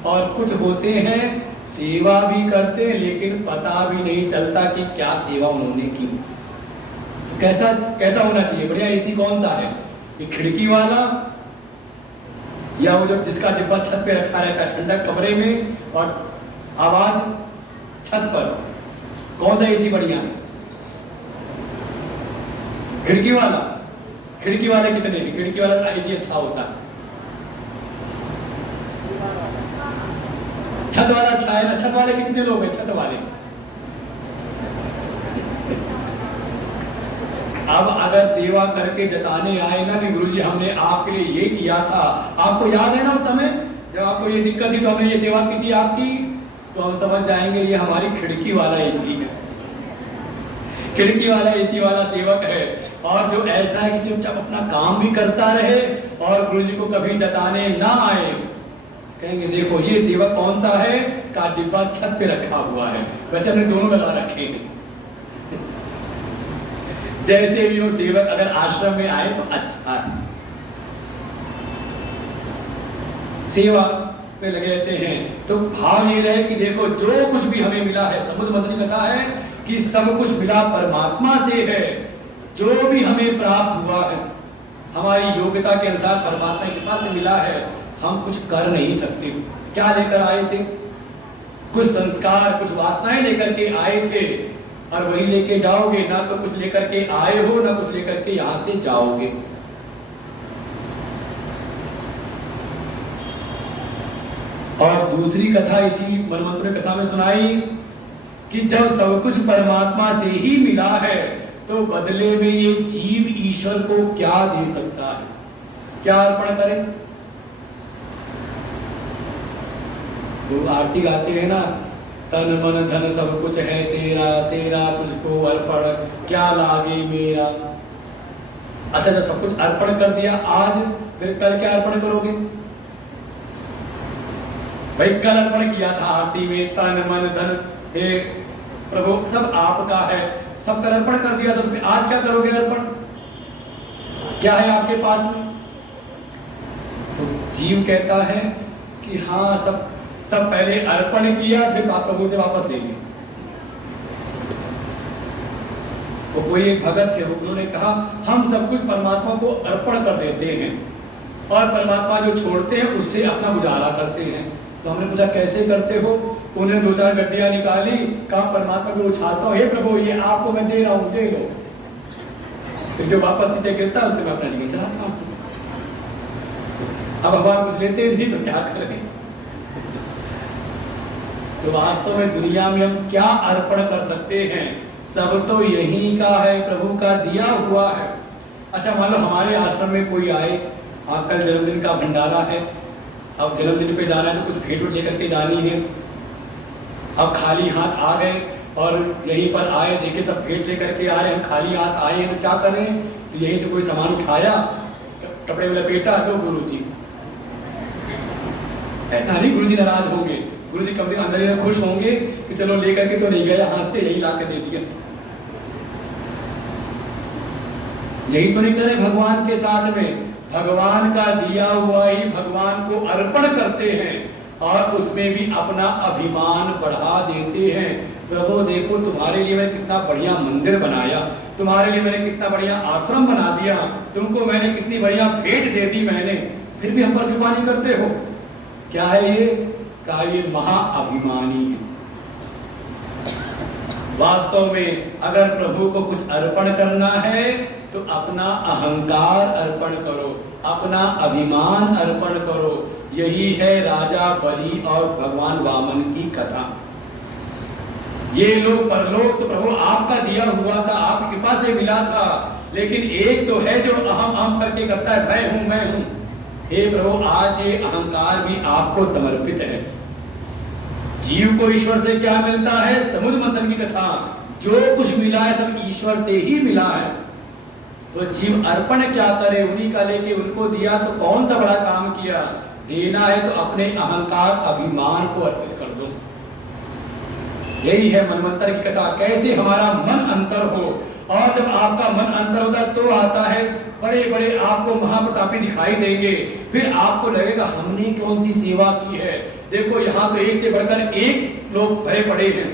और कुछ होते हैं सेवा भी करते हैं लेकिन पता भी नहीं चलता कि क्या सेवा उन्होंने की। तो कैसा कैसा होना चाहिए? बढ़िया एसी कौन सा है? ये खिड़की वाला या वो जो जिसका डिब्बा छत पे रखा रहता है ठंडक कमरे में और आवाज छत पर? कौन सा एसी बढ़िया है? खिड़की वाला। खिड़की वाले कितने? खिड़की वाला एसी अच्छा होता है। छत वाला अच्छा है ना? छत वाले कितने लोग हैं? छत वाले अब अगर सेवा करके जताने आए ना कि गुरुजी हमने आपके लिए ये किया था, आपको याद है ना उस समय जब आपको ये दिक्कत थी तो हमने ये सेवा की थी आपकी, तो हम समझ जाएंगे ये हमारी खिड़की वाला एसी है, खिड़की वाला एसी वाला सेवक है। और जो ऐसा है कि चुपचाप अपना काम भी करता रहे और गुरुजी को कभी जताने ना आए, कहेंगे देखो ये सेवक कौन सा है? का डिब्बा छत पे रखा हुआ है। वैसे हमने दोनों लगा रखे हैं। जैसे भी हो सेवक अगर आश्रम में आए तो अच्छा है। सेवा पे लगे रहते हैं तो भाव ये रहे कि देखो जो कुछ भी हमें मिला है, समुद्र मंथन ने कहा है कि सब कुछ मिला परमात्मा से है। जो भी हमें प्राप्त हुआ है हमारी योग्यता के अनुसार परमात्मा की कृपा से मिला है। हम कुछ कर नहीं सकते। क्या लेकर आए थे? कुछ संस्कार, कुछ वासनाएं लेकर के आए थे और वही लेके जाओगे। ना तो कुछ लेकर के आए हो, ना कुछ लेकर के यहां से जाओगे। और दूसरी कथा इसी मनमंत्र कथा में सुनाई कि जब सब कुछ परमात्मा से ही मिला है तो बदले में ये जीव ईश्वर को क्या दे सकता है? क्या अर्पण करे? तो आरती गाते हैं ना, तन मन धन सब कुछ है तेरा, तेरा तुझको अर्पण क्या लागे मेरा। अच्छा जब सब कुछ अर्पण कर दिया आज, फिर कल क्या अर्पण करोगे? भाई कल अर्पण किया था आरती में, तन मन धन हे प्रभु सब आपका है, सब कल अर्पण कर दिया था, तो फिर आज क्या करोगे अर्पण? क्या है आपके पास में? तो जीव कहता है कि हाँ सब पहले अर्पण किया, फिर प्रभु से वापस ले लिया। वो कोई एक भगत थे, उन्होंने कहा हम सब कुछ परमात्मा को अर्पण कर देते हैं और परमात्मा जो छोड़ते हैं उससे अपना गुजारा करते हैं। तो हमने पूछा कैसे करते हो? उन्हें 2-4 गड्डियां निकाली, कहा परमात्मा को उछालता हूँ, हे प्रभु ये आपको मैं दे रहा हूँ, दे लो। फिर जो वापस नीचे गिरता है उससे मैं अपना जीवन चलाता हूँ। अब भगवान कुछ लेते नहीं तो क्या करें? तो वास्तव में दुनिया में हम क्या अर्पण कर सकते हैं? सब तो यही का है, प्रभु का दिया हुआ है। अच्छा मान लो हमारे आश्रम में कोई आए, कल जन्मदिन का भंडारा है, अब जन्मदिन पे जाना है तो कुछ भेंट लेकर के जानी है। अब खाली हाथ आ गए और यहीं पर आए, देखे सब भेंट लेकर के आ रहे, हम खाली हाथ आए हैं तो क्या करें? तो यहीं से कोई सामान उठाया, कपड़े में लपेटा, दो गुरु जी। ऐसा नहीं गुरु जी नाराज होंगे, गुरु जी कब दिन अंदर ही खुश होंगे कि चलो लेकर के तो नहीं गया, हाथ से यही ला के दे दिया। यही तो नहीं करे भगवान के साथ में। भगवान का दिया हुआ ही भगवान को अर्पण करते हैं और उसमें भी अपना अभिमान बढ़ा देते हैं। प्रभु देखो तुम्हारे लिए मैंने कितना बढ़िया मंदिर बनाया, तुम्हारे लिए मैंने कितना बढ़िया आश्रम बना दिया, तुमको मैंने कितनी बढ़िया भेंट दे दी मैंने, फिर भी हम पर कृपा नहीं करते हो। क्या है ये? क्या ये महाअभिमानी है। वास्तव में अगर प्रभु को कुछ अर्पण करना है तो अपना अहंकार अर्पण करो, अपना अभिमान अर्पण करो। यही है राजा बलि और भगवान वामन की कथा। ये लोग परलोक तो प्रभु आपका दिया हुआ था, आपकी कृपा से मिला था, लेकिन एक तो है जो अहम अहम करके करता है, मैं हूं। हे प्रभु आज ये अहंकार भी आपको समर्पित है। जीव को ईश्वर से क्या मिलता है? समुद्र मंथन की कथा, जो कुछ मिला है सब ईश्वर से ही मिला है। तो जीव अर्पण क्या करे? उन्हीं का लेके उनको दिया तो कौन सा बड़ा काम किया? देना है तो अपने अहंकार अभिमान को अर्पित कर दो। यही है मनमंत्र की कथा, कैसे हमारा मन अंतर हो और जब आपका मन अंतर होता है तो आता है, बड़े बड़े आपको महाप्रतापी दिखाई देंगे, फिर आपको लगेगा हमने कौन सी सेवा की है। देखो यहाँ तो एक से बढ़कर एक लोग भरे पड़े हैं,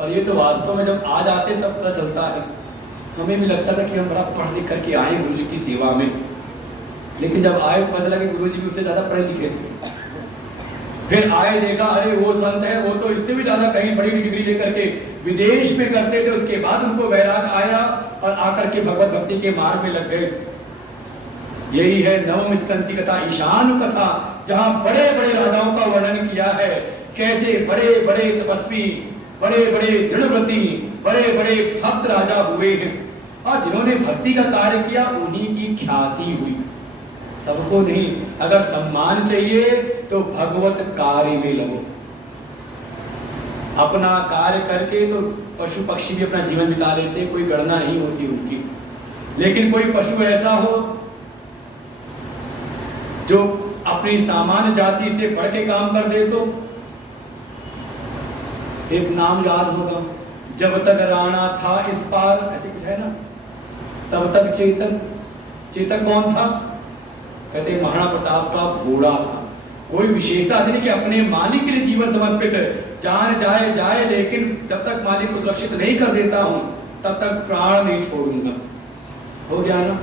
और ये तो वास्तव में जब आ जाते तब पता चलता है। हमें भी लगता था कि हम बड़ा पढ़ लिख करके आए गुरु जी की सेवा में, लेकिन जब आए तो पता लगा कि गुरु जी भी उससे ज्यादा पढ़े लिखे थे। फिर आए देखा अरे वो संत है, वो तो इससे भी ज्यादा कहीं बड़ी डिग्री लेकर के विदेश में करते थे, उसके बाद उनको वैराग आया और आकर के भगवत भक्ति के मार्ग में लग गए। यही है नवम स्कंद की कथा, ईशान कथा, जहां बड़े बड़े राजाओं का वर्णन किया है, कैसे बड़े बड़े तपस्वी, बड़े बड़े दृढ़व्रती, बड़े बड़े भक्त राजा हुए हैं, और जिन्होंने भक्ति का कार्य किया उन्हीं की ख्याति हुई, सबको नहीं। अगर सम्मान चाहिए तो भगवत कार्य में लगो। अपना कार्य करके तो पशु पक्षी भी अपना जीवन बिता लेते, कोई गणना नहीं होती उनकी, लेकिन कोई पशु ऐसा हो जो अपनी सामान्य जाति से बढ़ के काम कर दे, तो एक नाम याद होगा, जब तक राणा था इस पार, ऐसे कुछ है ना, तब तक चेतक। चेतक कौन था? कहते महाराणा प्रताप का घोड़ा था। कोई विशेषता थी नहीं कि अपने मालिक के लिए जीवन समर्पित, जान जाए जाए, लेकिन जब तक मालिक को सुरक्षित नहीं कर देता हूं तब तक प्राण नहीं छोड़ूंगा। हो गया ना?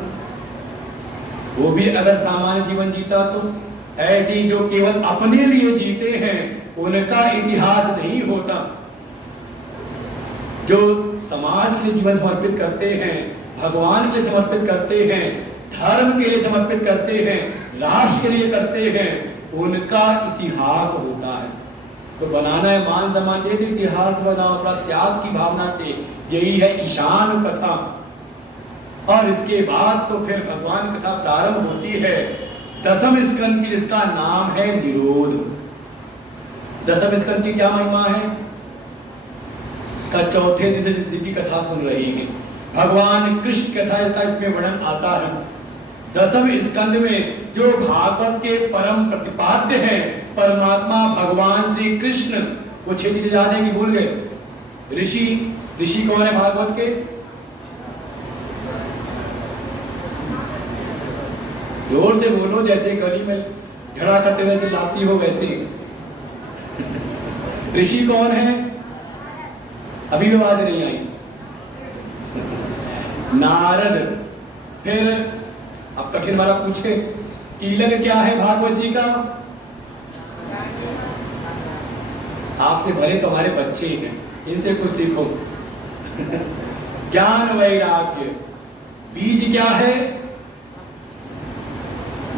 वो भी अगर सामान्य जीवन जीता तो, ऐसी जो केवल अपने लिए जीते हैं उनका इतिहास नहीं होता। जो समाज के लिए जीवन समर्पित करते हैं, भगवान के लिए समर्पित करते हैं, धर्म के लिए समर्पित करते हैं, राष्ट्र के लिए करते हैं, उनका इतिहास होता है। तो बनाना है मान सम्मान, तो इतिहास बनाओ थोड़ा त्याग की भावना से। यही है ईशान कथा। और इसके बाद तो फिर भगवान कथा प्रारंभ होती है दसम स्कंद की, जिसका नाम है निरोध। दसम स्कंद की क्या महिमा है? का चौथे दिन की कथा सुन रही है, भगवान कृष्ण कथा का इसमें वर्णन आता है। दसम स्कंद में जो भागवत के परम प्रतिपाद्य हैं, परमात्मा भगवान श्री कृष्ण, वो 6 चीजें याद है कि भूल गए? ऋषि कौन है भागवत के? जोर से बोलो, जैसे गली में झगड़ा करते हुए चिल्लाती हो वैसे। ऋषि कौन है? अभी भी आवाज नहीं आई। नारद। फिर अब कठिन वाला पूछे, कीलक क्या है भागवत जी का? आपसे भले तो हमारे बच्चे हैं, इनसे कुछ सीखो। ज्ञान वैराग्य। बीज क्या है?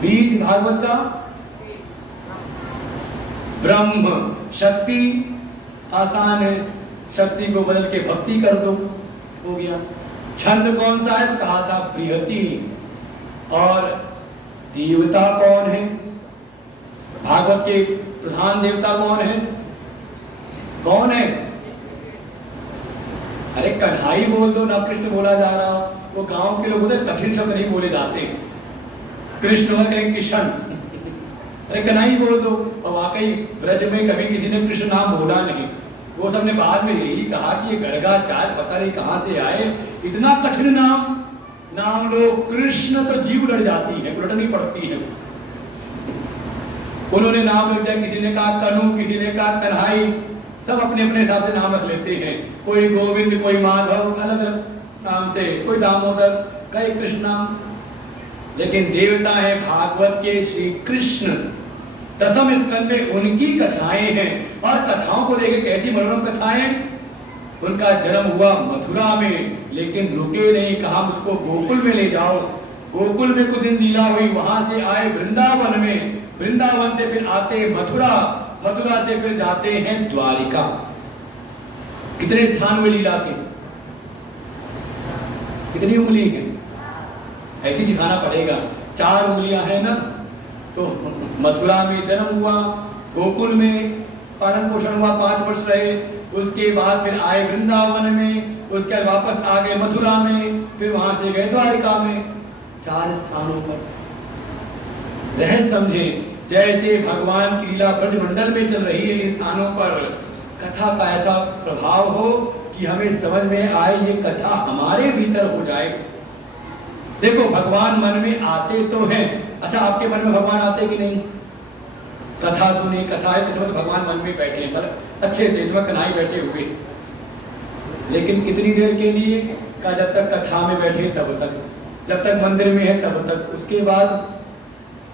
बीज भागवत का ब्रह्म। शक्ति आसान है, शक्ति को बदल के भक्ति कर दो, हो गया। छंद कौन सा है? कहा था बृहति। और देवता कौन है? भागवत के प्रधान देवता कौन है? कौन है? अरे कन्हाई बोल दो ना, कृष्ण बोला जा रहा हो। वो गांव के लोग होते कठिन शब्द नहीं बोले जाते, कृष्ण है किशन, अरे कन्हाई बोल दो। और वाकई ब्रज में कभी किसी ने कृष्ण नाम बोला नहीं, वो सबने बाद में यही कहा कि ये गर्गाचार्य पता नहीं कहां से आए, इतना कठिन नाम लो। कृष्ण तो जीव लड़ जाती है, उलटनी पड़ती है। उन्होंने नाम रख दिया, किसी ने कहा कनु, किसी ने कहा कन्हाई, सब अपने अपने हिसाब से नाम रख लेते हैं। कोई गोविंद, कोई माधव, अलग अलग नाम से, कोई दामोदर, कई कृष्ण नाम। लेकिन देवता है भागवत के श्री कृष्ण। दसम स्कंद में उनकी कथाएं हैं, और कथाओं को लेकर कैसी मनोरम कथाएं। उनका जन्म हुआ मथुरा में, लेकिन रुके नहीं, कहा मुझको गोकुल में ले जाओ। गोकुल में कुछ दिन लीला हुई, वहां से आए वृंदावन में, वृंदावन से फिर आते मथुरा, मथुरा से फिर जाते हैं द्वारिका। कितने स्थान हुए लीला के? कितनी उंगली है? ऐसी सिखाना पड़ेगा। 4 उंगलियां हैं ना। तो मथुरा में जन्म हुआ, गोकुल में पालन पोषण हुआ, 5 वर्ष रहे, उसके बाद फिर आए वृंदावन में, उसके बाद वापस आ गए मथुरा में, फिर वहां से गए द्वारिका में। 4 स्थानों पर रह समझे, जैसे भगवान की लीला ब्रजमंडल में चल रही है, इन स्थानों पर कथा का ऐसा प्रभाव हो कि हमें समझ में आए, ये कथा हमारे भीतर हो जाए। देखो भगवान मन में आते तो हैं। अच्छा, आपके मन में भगवान आते कि नहीं? कथा सुनी, कथा है तो भगवान मन में बैठे हैं, पर अच्छे थे, इसमें कन्हाई बैठे हुए, लेकिन कितनी देर के लिए? का जब तक कथा में बैठे तब तक, जब तक मंदिर में है तब तक, उसके बाद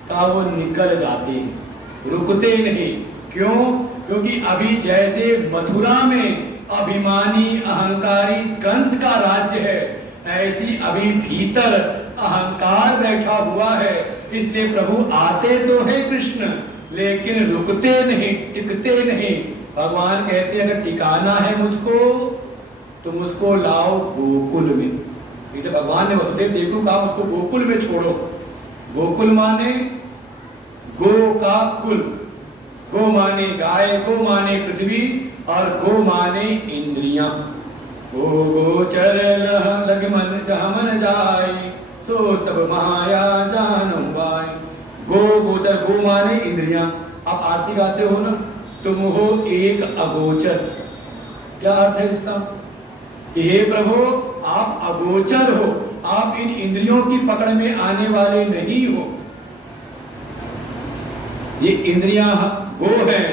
का वो निकल जाते हैं, रुकते नहीं। क्यों? क्योंकि अभी जैसे मथुरा में अभिमानी अहंकारी कंस का राज्य है, ऐसी अभी भीतर अहंकार बैठा हुआ है। इसलिए प्रभु आते तो है कृष्ण, लेकिन रुकते नहीं, टिकते नहीं। भगवान कहते हैं अगर टिकाना है मुझको तो मुझको लाओ गोकुल में। इसे भगवान ने वसुदेव देव को कहा उसको गोकुल में छोड़ो। गोकुल माने गो का कुल, गो माने गाय, गो माने पृथ्वी, और गो माने इंद्रियां। गो गोचर लग मन जहाँ मन जाए, सो सब माया जानू बाई। गो गोचर, गो माने इंद्रियां। आप आरती गाते हो ना, तुम हो एक अगोचर। क्या अर्थ है इसका? हे प्रभु आप अगोचर हो, आप इन इंद्रियों की पकड़ में आने वाले नहीं हो। ये इंद्रियां गो है,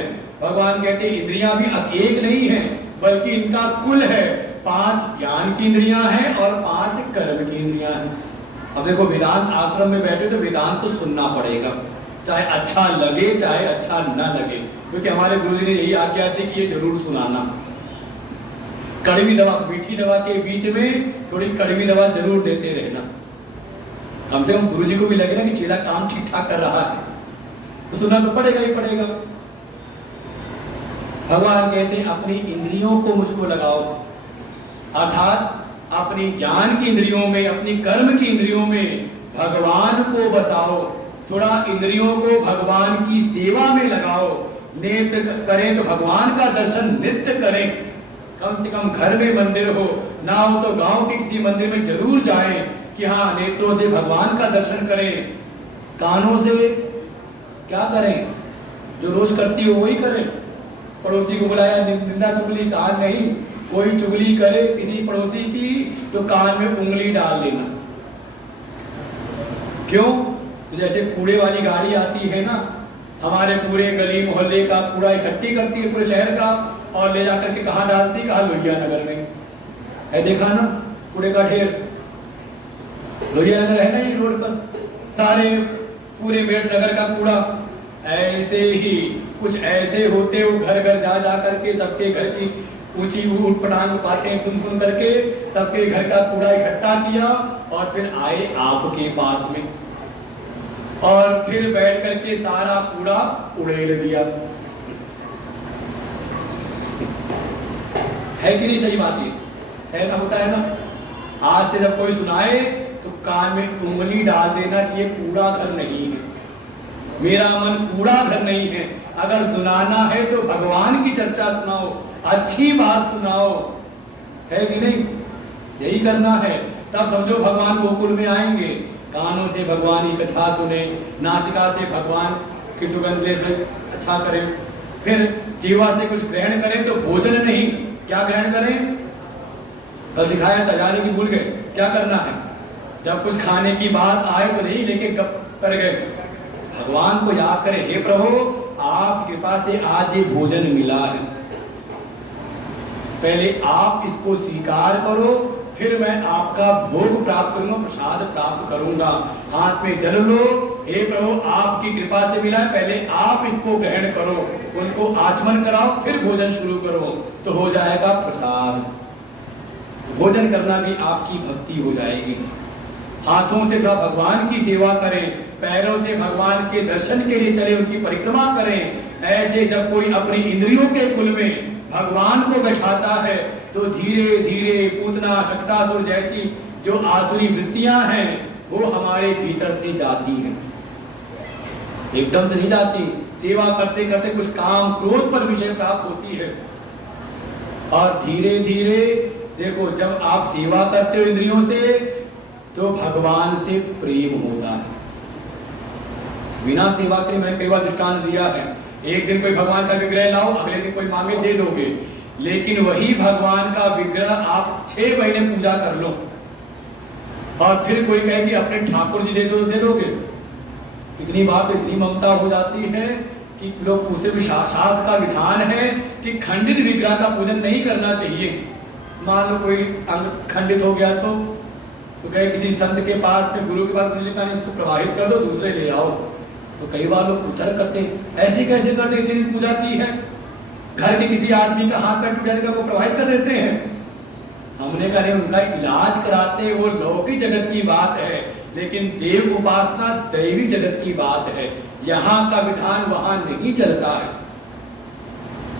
भगवान कहते हैं इंद्रियां भी एक नहीं है, बल्कि इनका कुल है। 5 ज्ञान की इंद्रियां हैं और 5 कर्म की इंद्रियां हैं। अब देखो वेदांत आश्रम में बैठे तो वेदांत तो सुनना पड़ेगा, चाहे अच्छा लगे चाहे अच्छा न लगे, क्योंकि हमारे गुरुजी ने यही आज्ञा दी कि ये जरूर सुनाना। कड़वी दवा, मीठी दवा के बीच में थोड़ी कड़वी दवा जरूर देते रहना। कम से कम गुरुजी को भी लगे ना कि चेला काम ठीक ठाक कर रहा है, तो सुनना तो पड़ेगा ही पड़ेगा। भगवान कहते हैं अपनी इंद्रियों को मुझको लगाओ, अर्थात अपनी ज्ञान की इंद्रियों में, अपनी कर्म की इंद्रियों में भगवान को बसाओ। थोड़ा इंद्रियों को भगवान की सेवा में लगाओ। नेत्र करें तो भगवान का दर्शन नित्य करें। कम से कम घर में मंदिर हो, ना हो तो गांव के किसी मंदिर में जरूर जाएं कि हाँ नेत्रों से भगवान का दर्शन करें। कानों से क्या करें? जो रोज करती हो वही करें। पड़ोसी को बुलाया, निंदा चुगली कान नहीं, कोई चुगली करे किसी पड़ोसी की तो कान में उंगली डाल लेना। क्यों? तो जैसे कूड़े वाली गाड़ी आती है ना, हमारे पूरे गली मोहल्ले का कूड़ा इकट्ठी करती है, पूरे शहर का, और ले जाकर के कहाँ डालती? कहा लोहिया नगर में है, देखा ना कूड़े का ढेर। लोहिया नगर है ना ये रोड पर, सारे पूरे बेट नगर का कूड़ा। ऐसे ही कुछ ऐसे होते हो, घर घर जा जा करके सबके घर की ऊंची ऊट पटांग बातें सुन सुन करके सबके घर का कूड़ा इकट्ठा किया और फिर आए आपके पास में, और फिर बैठ करके सारा कूड़ा उड़ेल दिया। है कि नहीं? सही बात है ना, होता है ना। आज से जब कोई सुनाए तो कान में उंगली डाल देना कि ये कूड़ा घर नहीं है, मेरा मन कूड़ा घर नहीं है। अगर सुनाना है तो भगवान की चर्चा सुनाओ, अच्छी बात सुनाओ, है कि नहीं? यही करना है, तब समझो भगवान गोकुल में आएंगे। कानों से भगवान की कथा सुने, नासिका से भगवान की सुगंध ले अच्छा करें, फिर जीवा से कुछ ग्रहण करें तो भोजन नहीं, क्या ग्रहण करें? तो सिखाया था, जाने की भूल गए क्या करना है। जब कुछ खाने की बात आए तो नहीं लेके गप कर गए, भगवान को याद करें, हे प्रभु आप कृपा से आज ये भोजन मिला है, पहले आप इसको स्वीकार करो, फिर मैं आपका भोग प्राप्त करूंगा, प्रसाद प्राप्त करूंगा। हाथ में जल लो, हे प्रभु आपकी कृपा से मिला है, पहले आप इसको ग्रहण करो, उनको आचमन कराओ, फिर भोजन शुरू करो, तो हो जाएगा प्रसाद। भोजन करना भी आपकी भक्ति हो जाएगी। हाथों से थोड़ा भगवान की सेवा करें, पैरों से भगवान के दर्शन के लिए चले, उनकी परिक्रमा करें। ऐसे जब कोई अपनी इंद्रियों के कुल में भगवान को बैठाता है तो धीरे धीरे पूतना शक्तासुर जैसी जो आसुरी वृत्तियां हैं वो हमारे भीतर से जाती हैं, एकदम से नहीं जाती। सेवा करते करते कुछ काम क्रोध पर विजय प्राप्त होती है, और धीरे धीरे देखो जब आप सेवा करते हो इंद्रियों से तो भगवान से प्रेम होता है। बिना सेवा के मैंने कई बार दृष्टांत दिया है। एक दिन कोई भगवान का विग्रह लाओ, अगले दिन कोई मांगे दे दोगे। लेकिन वही भगवान का विग्रह आप 6 महीने पूजा कर लो और फिर कोई कहे कि अपने ठाकुर जी दे दोगे। इतनी बात, इतनी ममता हो जाती है कि लोग पूछते भी शास्त्र का विधान है कि खंडित विग्रह का पूजन नहीं करना चाहिए। मान लो कोई अंग खंडित हो गया तो कहे किसी संत के पास में, गुरु के पास मुझे कहा इसको प्रवाहित कर दो, दूसरे ले आओ। तो कई बार लोग पूछा करते ऐसे कैसे करते, इतनी पूजा की है, घर के किसी आदमी का हाथ पैर टूट जाएगा वो प्रवाहित कर देते हैं। हमने कहा नहीं, उनका इलाज कराते, वो लौकिक जगत की बात है, लेकिन देव उपासना दैविक जगत की बात है। यहाँ का विधान वहां नहीं चलता है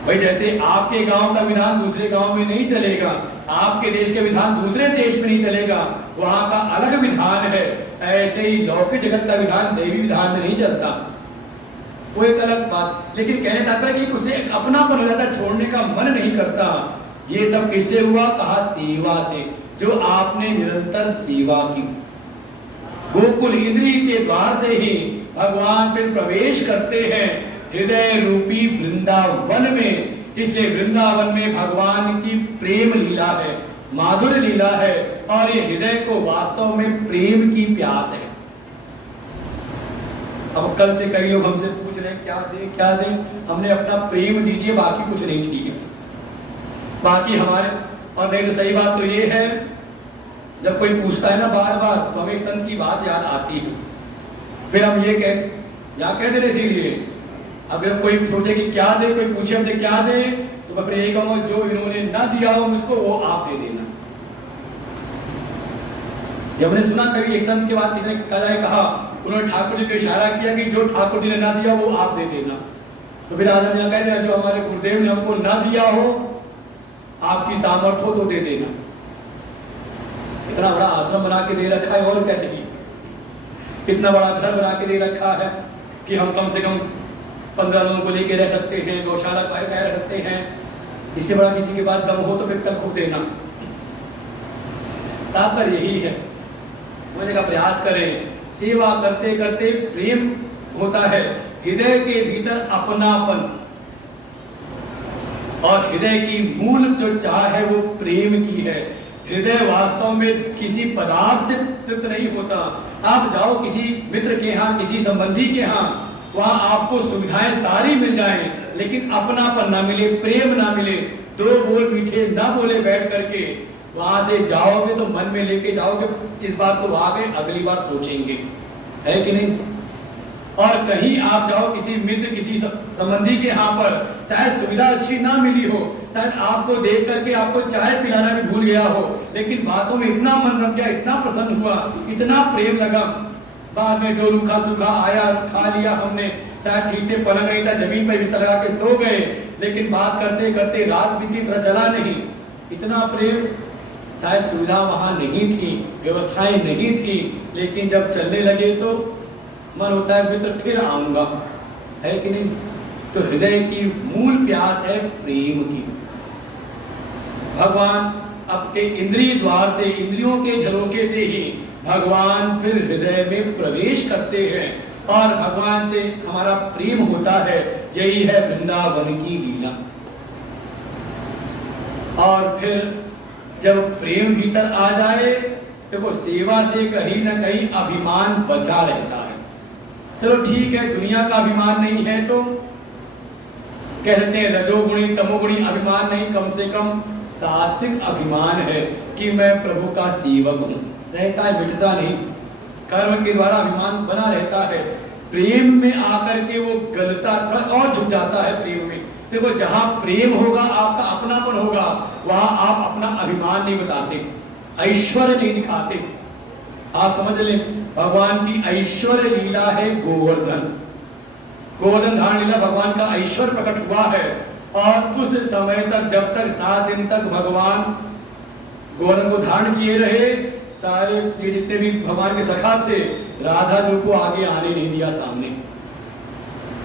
भाई। जैसे आपके गांव का विधान दूसरे गांव में नहीं चलेगा, आपके देश के विधान दूसरे देश में नहीं चलेगा, वहां का अलग विधान है। ऐसे ही लौकिक जगत का विधान दैवी विधान में नहीं चलता, वो एक अलग बात। लेकिन कहने तात्पर्य कि उसे एक अपनापन हो जाता, छोड़ने का मन नहीं करता। ये सब किससे हुआ? कहा सेवा से, जो आपने निरंतर सेवा की। गोकुल इंद्रिय के द्वार से ही भगवान फिर प्रवेश करते हैं हृदय रूपी वृंदावन में। इसलिए वृंदावन में भगवान की प्रेम लीला है, माधुर्य लीला है, और ये हृदय को वास्तव में प्रेम की प्यास है। अब कल से कई लोग हमसे पूछ रहे हैं क्या दे क्या दे, हमने अपना प्रेम दीजिए, बाकी कुछ नहीं चाहिए। बाकी हमारे, और नहीं तो सही बात तो ये है, जब कोई पूछता है ना बार बार, तो हमें संत की बात याद आती है। फिर हम ये कह दे इसीलिए। अब जब कोई सोचे कि क्या दे, कोई पूछे हमसे क्या दे, तो मैं फिर यही कहूँगा जो इन्होंने ना दिया हो मुझको वो आप दे देना। जब हमने सुना कभी एक संत की बात किसी ने कहा, उन्होंने ठाकुर जी को इशारा किया कि जो ठाकुर जी ने ना दिया वो आप दे देना। तो फिर आदमी यहाँ कहते हैं जो हमारे गुरुदेव ने हमको ना दिया हो, आपकी सामर्थ्य हो तो दे देना। इतना बड़ा आश्रम बना के दे रखा है, और क्या चाहिए? इतना बड़ा घर बना के दे रखा है कि हम कम से कम 15 लोगों को लेके रह सकते हैं, गौशाला रह सकते हैं। इससे बड़ा किसी के पास दम हो तो फिर कल खूब देना। तात्पर्य यही है, मुझे का प्रयास करें, सेवा करते करते प्रेम होता है, हृदय के भीतर अपनापन, और हृदय की मूल जो चाह है वो प्रेम की है। हृदय वास्तव में किसी पदार्थ से तृप्त नहीं होता। आप जाओ किसी मित्र के यहाँ, किसी संबंधी के यहाँ, वहां आपको सुविधाएं सारी मिल जाएं, लेकिन अपनापन ना मिले, प्रेम ना मिले, 2 बोल मीठे ना बोले बैठ करके, वहां से जाओगे तो मन में लेके जाओगे, इस बार तो आ गए, अगली बार सोचेंगे, है कि नहीं? और कहीं आप जाओ किसी मित्र, किसी संबंधी के यहाँ पर, शायद सुविधा अच्छी ना मिली हो, शायद आपको देख करके आपको चाय पिलाना भी भूल गया हो, लेकिन बातों में इतना मन रम गया, इतना प्रसन्न हुआ, इतना प्रेम लगा, बाद में जो रूखा सूखा आया खा लिया हमने, शायद ठीक से पलंग नहीं था, जमीन पर बिस्तर लगा के सो गए, लेकिन बात करते करते रात बीती तरह चला नहीं, इतना प्रेम। शायद सुविधा वहां नहीं थी, व्यवस्थाएं नहीं थी, लेकिन जब चलने लगे तो मन होता है मित्र फिर आऊंगा, है कि नहीं? तो हृदय की मूल प्यास है प्रेम की। भगवान अपने इंद्रिय द्वार से, इंद्रियों के झरोके से ही भगवान फिर हृदय में प्रवेश करते हैं और भगवान से हमारा प्रेम होता है। यही है वृंदावन की लीला। और फिर जब प्रेम भीतर आ जाए, देखो सेवा से कहीं ना कहीं अभिमान बचा रहता है। चलो ठीक है, दुनिया का अभिमान नहीं है तो कह सकते हैं रजोगुणी तमोगुणी अभिमान नहीं, कम से कम सात्विक अभिमान है कि मैं प्रभु का सेवक हूं, रहता है, मिटता नहीं। कर्म के द्वारा अभिमान बना रहता है, प्रेम में आकर के वो गलता और झुक जाता है प्रेम में। देखो जहां प्रेम होगा, आपका अपनापन होगा, वहां आप अपना अभिमान नहीं बताते, ऐश्वर्य नहीं दिखाते। आप समझ लें, भगवान की ऐश्वर्य लीला है गोवर्धन। गोवर्धन धारण लीला भगवान का ऐश्वर्य प्रकट हुआ है। और उस समय तक, जब तक 7 दिन तक भगवान गोवर्धन को धारण किए रहे, सारे जितने भी भगवान के सखा थे, राधा जी को आगे आने नहीं दिया सामने।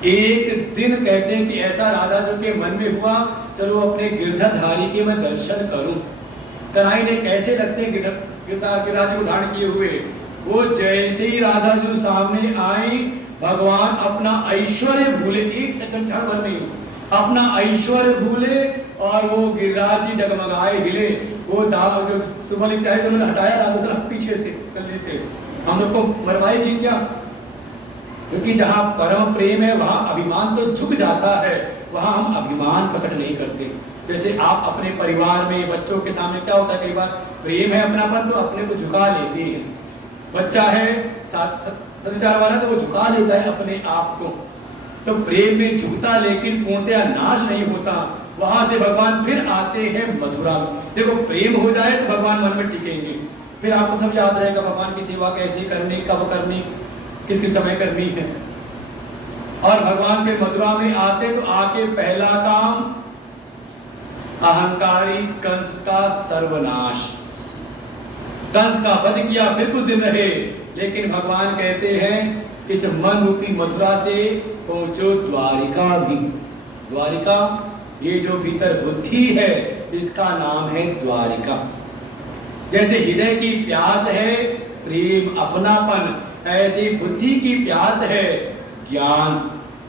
एक दिन कहते हैं कि ऐसा राधा जी के मन में हुआ, चलो अपने गिरधरधारी के मैं दर्शन करूं। कन्हैया ने कैसे लगते हैं गिरधर को धारण किए हुए, वो जैसे ही राधा जी सामने आई, भगवान अपना ऐश्वर्य भूले, 1 सेकंड क्षण भर नहीं, अपना ऐश्वर्य भूले और वो गिरिराज जी डगमगाए हिले। वो दाग जो सुबह लिखता है तो उन्होंने हटाया रात को पीछे से गले से, हम लोग को मरवाएगी क्या? क्योंकि जहाँ परम प्रेम है वहाँ अभिमान तो झुक जाता है, वहाँ हम अभिमान प्रकट नहीं करते। जैसे आप अपने परिवार में बच्चों के सामने क्या होता है, कई बार प्रेम है अपनापन तो अपने को झुका लेते हैं। बच्चा है सदाचार वाला तो वो झुका लेता है अपने आप को, तो प्रेम में झुकता लेकिन पूर्णतया नाश नहीं होता। वहां से भगवान फिर आते हैं मथुरा में। देखो प्रेम हो जाए तो भगवान मन में टिकेंगे, फिर आपको सब याद रहेगा भगवान की सेवा कैसे करनी, कब करनी, किस किस समय करनी है। और भगवान के मथुरा में आते तो आके पहला काम अहंकारी कंस का सर्वनाश, कंस का वध किया। फिर कुछ दिन रहे लेकिन भगवान कहते हैं इस मन रूपी मथुरा से पहुंचो द्वारिका भी। द्वारिका ये जो भीतर बुद्धि है इसका नाम है द्वारिका। जैसे हृदय की प्यास है प्रेम अपनापन, ऐसी बुद्धि की प्यास है ज्ञान।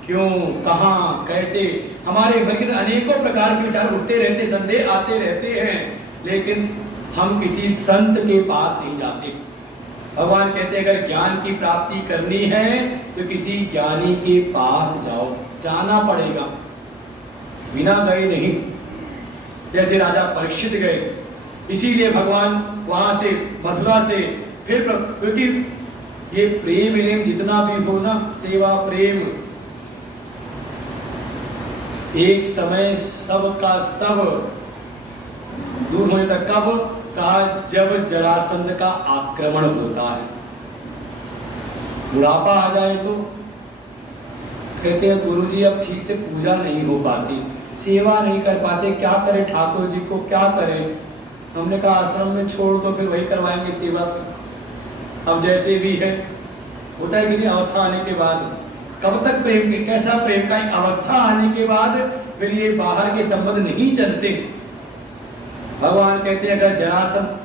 क्यों, कहां, कैसे, हमारे घर के अनेकों प्रकार के विचार उठते रहते, संदेह आते रहते हैं, लेकिन हम किसी संत के पास नहीं जाते। भगवान कहते हैं अगर ज्ञान की प्राप्ति करनी है तो किसी ज्ञानी के पास जाओ, जाना पड़ेगा, बिना गए नहीं। जैसे राजा परीक्षित गए, इसीलिए भगवान वहां से मथुरा से फिर, क्योंकि ये प्रेम विलेम जितना भी हो ना, सेवा प्रेम, एक समय सबका सब दूर होने तक। कब कहा, जब जरासंध का आक्रमण होता है, बुढ़ापा आ जाए तो कहते हैं गुरुजी अब ठीक से पूजा नहीं हो पाती, सेवा नहीं कर पाते, क्या करें ठाकुर जी को, क्या करें। हमने कहा आश्रम में छोड़ तो फिर वही करवाएंगे सेवा। अब जैसे भी है होता है कि अवस्था आने के बाद, कब तक प्रेम के, कैसा प्रेम का, अवस्था आने के बाद फिर ये बाहर के संबंध नहीं चलते। भगवान कहते हैं अगर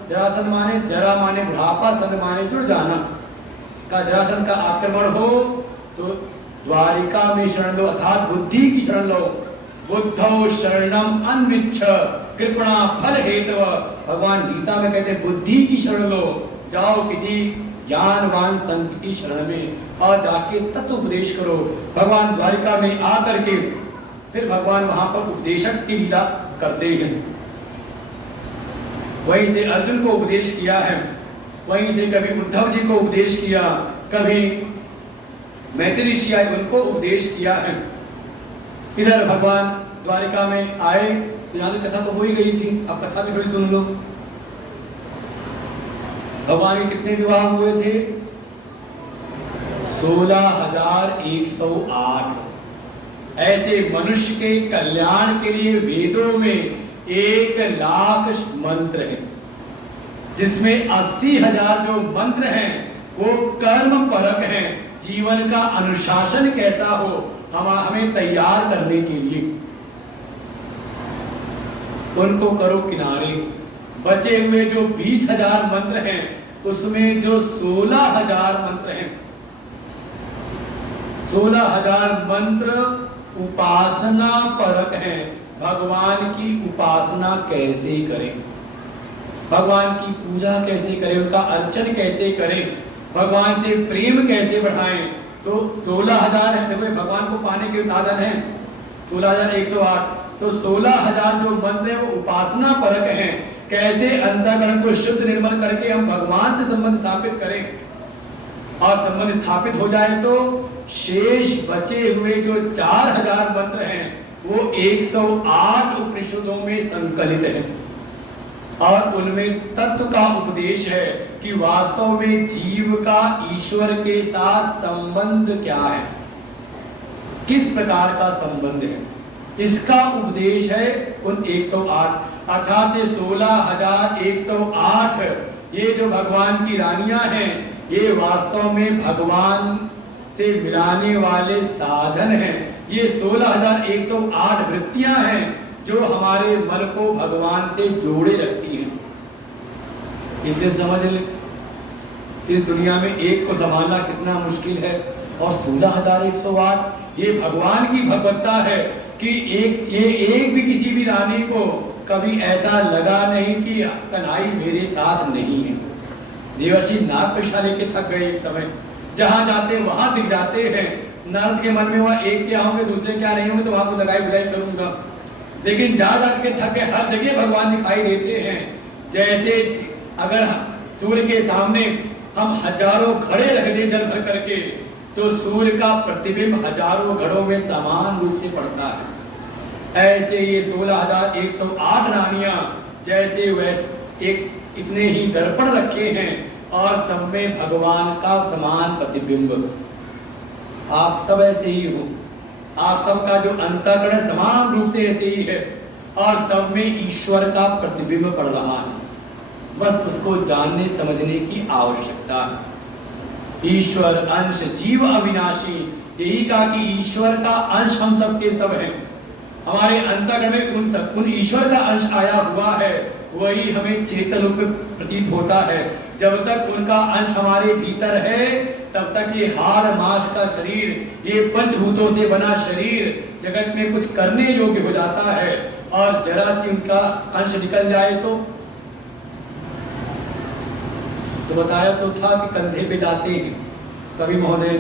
जरासंध माने, जरा माने बुढ़ापा, संध माने जुड़ जाना, का जरासंध का आक्रमण हो तो द्वारिका में शरण लो, अर्थात बुद्धि की शरण लो। बुद्धौ शरणम अन्विच्छ कृपणा फल हेतव। भगवान गीता में कहते हैं बुद्धि की शरण लो, जाओ किसी ज्ञानवान संत की शरण में और जाके तत्व उपदेश करो। भगवान द्वारिका में आकर के फिर भगवान वहां पर उपदेशक की लीला करते हैं। वहीं से अर्जुन को उपदेश किया है, वहीं से कभी उद्धव जी को उपदेश किया, कभी मैत्री ऋषि आए उनको उपदेश किया है। इधर भगवान द्वारिका में आए तो यहाँ कथा तो हो ही गई थी, अब कथा भी थोड़ी सुन लो। भगवान के कितने विवाह हुए थे? 16,108। ऐसे मनुष्य के कल्याण के लिए वेदों में 1,00,000 मंत्र हैं, जिसमें 80,000 जो मंत्र हैं वो कर्म परक हैं। जीवन का अनुशासन कैसा हो हमें तैयार करने के लिए, उनको करो किनारे। बचे हुए जो 20,000 मंत्र हैं उसमें जो 16,000 मंत्र हैं, 16,000 मंत्र उपासना परक हैं। भगवान की उपासना कैसे करें, भगवान की पूजा कैसे करें, उनका अर्चन कैसे करें, भगवान से प्रेम कैसे बढ़ाएं, तो 16,000 है। देखो भगवान को पाने के साधन है 16,108। तो 16,000 जो मंत्र है वो उपासना परक हैं। कैसे अंतःकरण को शुद्ध निर्मल करके हम भगवान से संबंध स्थापित करें, और संबंध स्थापित हो जाए तो शेष बचे हुए जो 4,000 मंत्र हैं वो 108 उपनिषदों में संकलित है, और उनमें तत्व का उपदेश है कि वास्तव में जीव का ईश्वर के साथ संबंध क्या है, किस प्रकार का संबंध है, इसका उपदेश है उन 108। अर्थात 16,108 ये जो भगवान की रानियां हैं ये वास्तव में भगवान से मिलाने वाले साधन हैं। ये 16,108 वृत्तियां हैं जो हमारे मन को भगवान से जोड़े रखती हैं। इसे समझ ले, इस दुनिया में एक को संभालना कितना मुश्किल है, और 16,108 ये भगवान की भगवत्ता है कि एक भी किसी भी रानी को कभी ऐसा लगा नहीं कि कन्हई मेरे साथ नहीं है। देवर्षि नाग परीक्षा लेके थक गए, एक समय जहां जाते वहां दिख जाते हैं। नारद के मन में हुआ एक क्या होंगे दूसरे क्या नहीं होंगे, तो वहां को लगाई बुझाई करूंगा। लेकिन जा के थके हर जगह भगवान दिखाई देते हैं। जैसे अगर सूर्य के सामने हम हजारों घड़े रख दे जल भर करके, तो सूर्य का प्रतिबिंब हजारों घड़ों में समान रूप से पड़ता है। ऐसे ये 16,108 रानियां जैसे वैसे एक इतने ही दर्पण रखे हैं और सब में भगवान का समान प्रतिबिंब। आप सब ऐसे ही हो, आप सबका जो अंतःकरण समान रूप से ऐसे ही है और सब में ईश्वर का प्रतिबिंब पड़ रहा है। बस उसको जानने समझने की आवश्यकता है। ईश्वर अंश जीव अविनाशी, यही कहा कि ईश्वर का अंश हम सबके सब हैं। हमारे अंतःकरण में उन ईश्वर का अंश आया हुआ है, वही हमें चेतन रूप में प्रतीत होता है। जब तक उनका अंश हमारे भीतर है तब तक ये हाड़ मांस का शरीर, ये पंचभूतों से बना शरीर जगत में कुछ करने योग्य हो जाता है। और जरा सी उनका अंश निकल जाए तो बताया तो था कि कंधे पे जाते हैं कभी महोदय,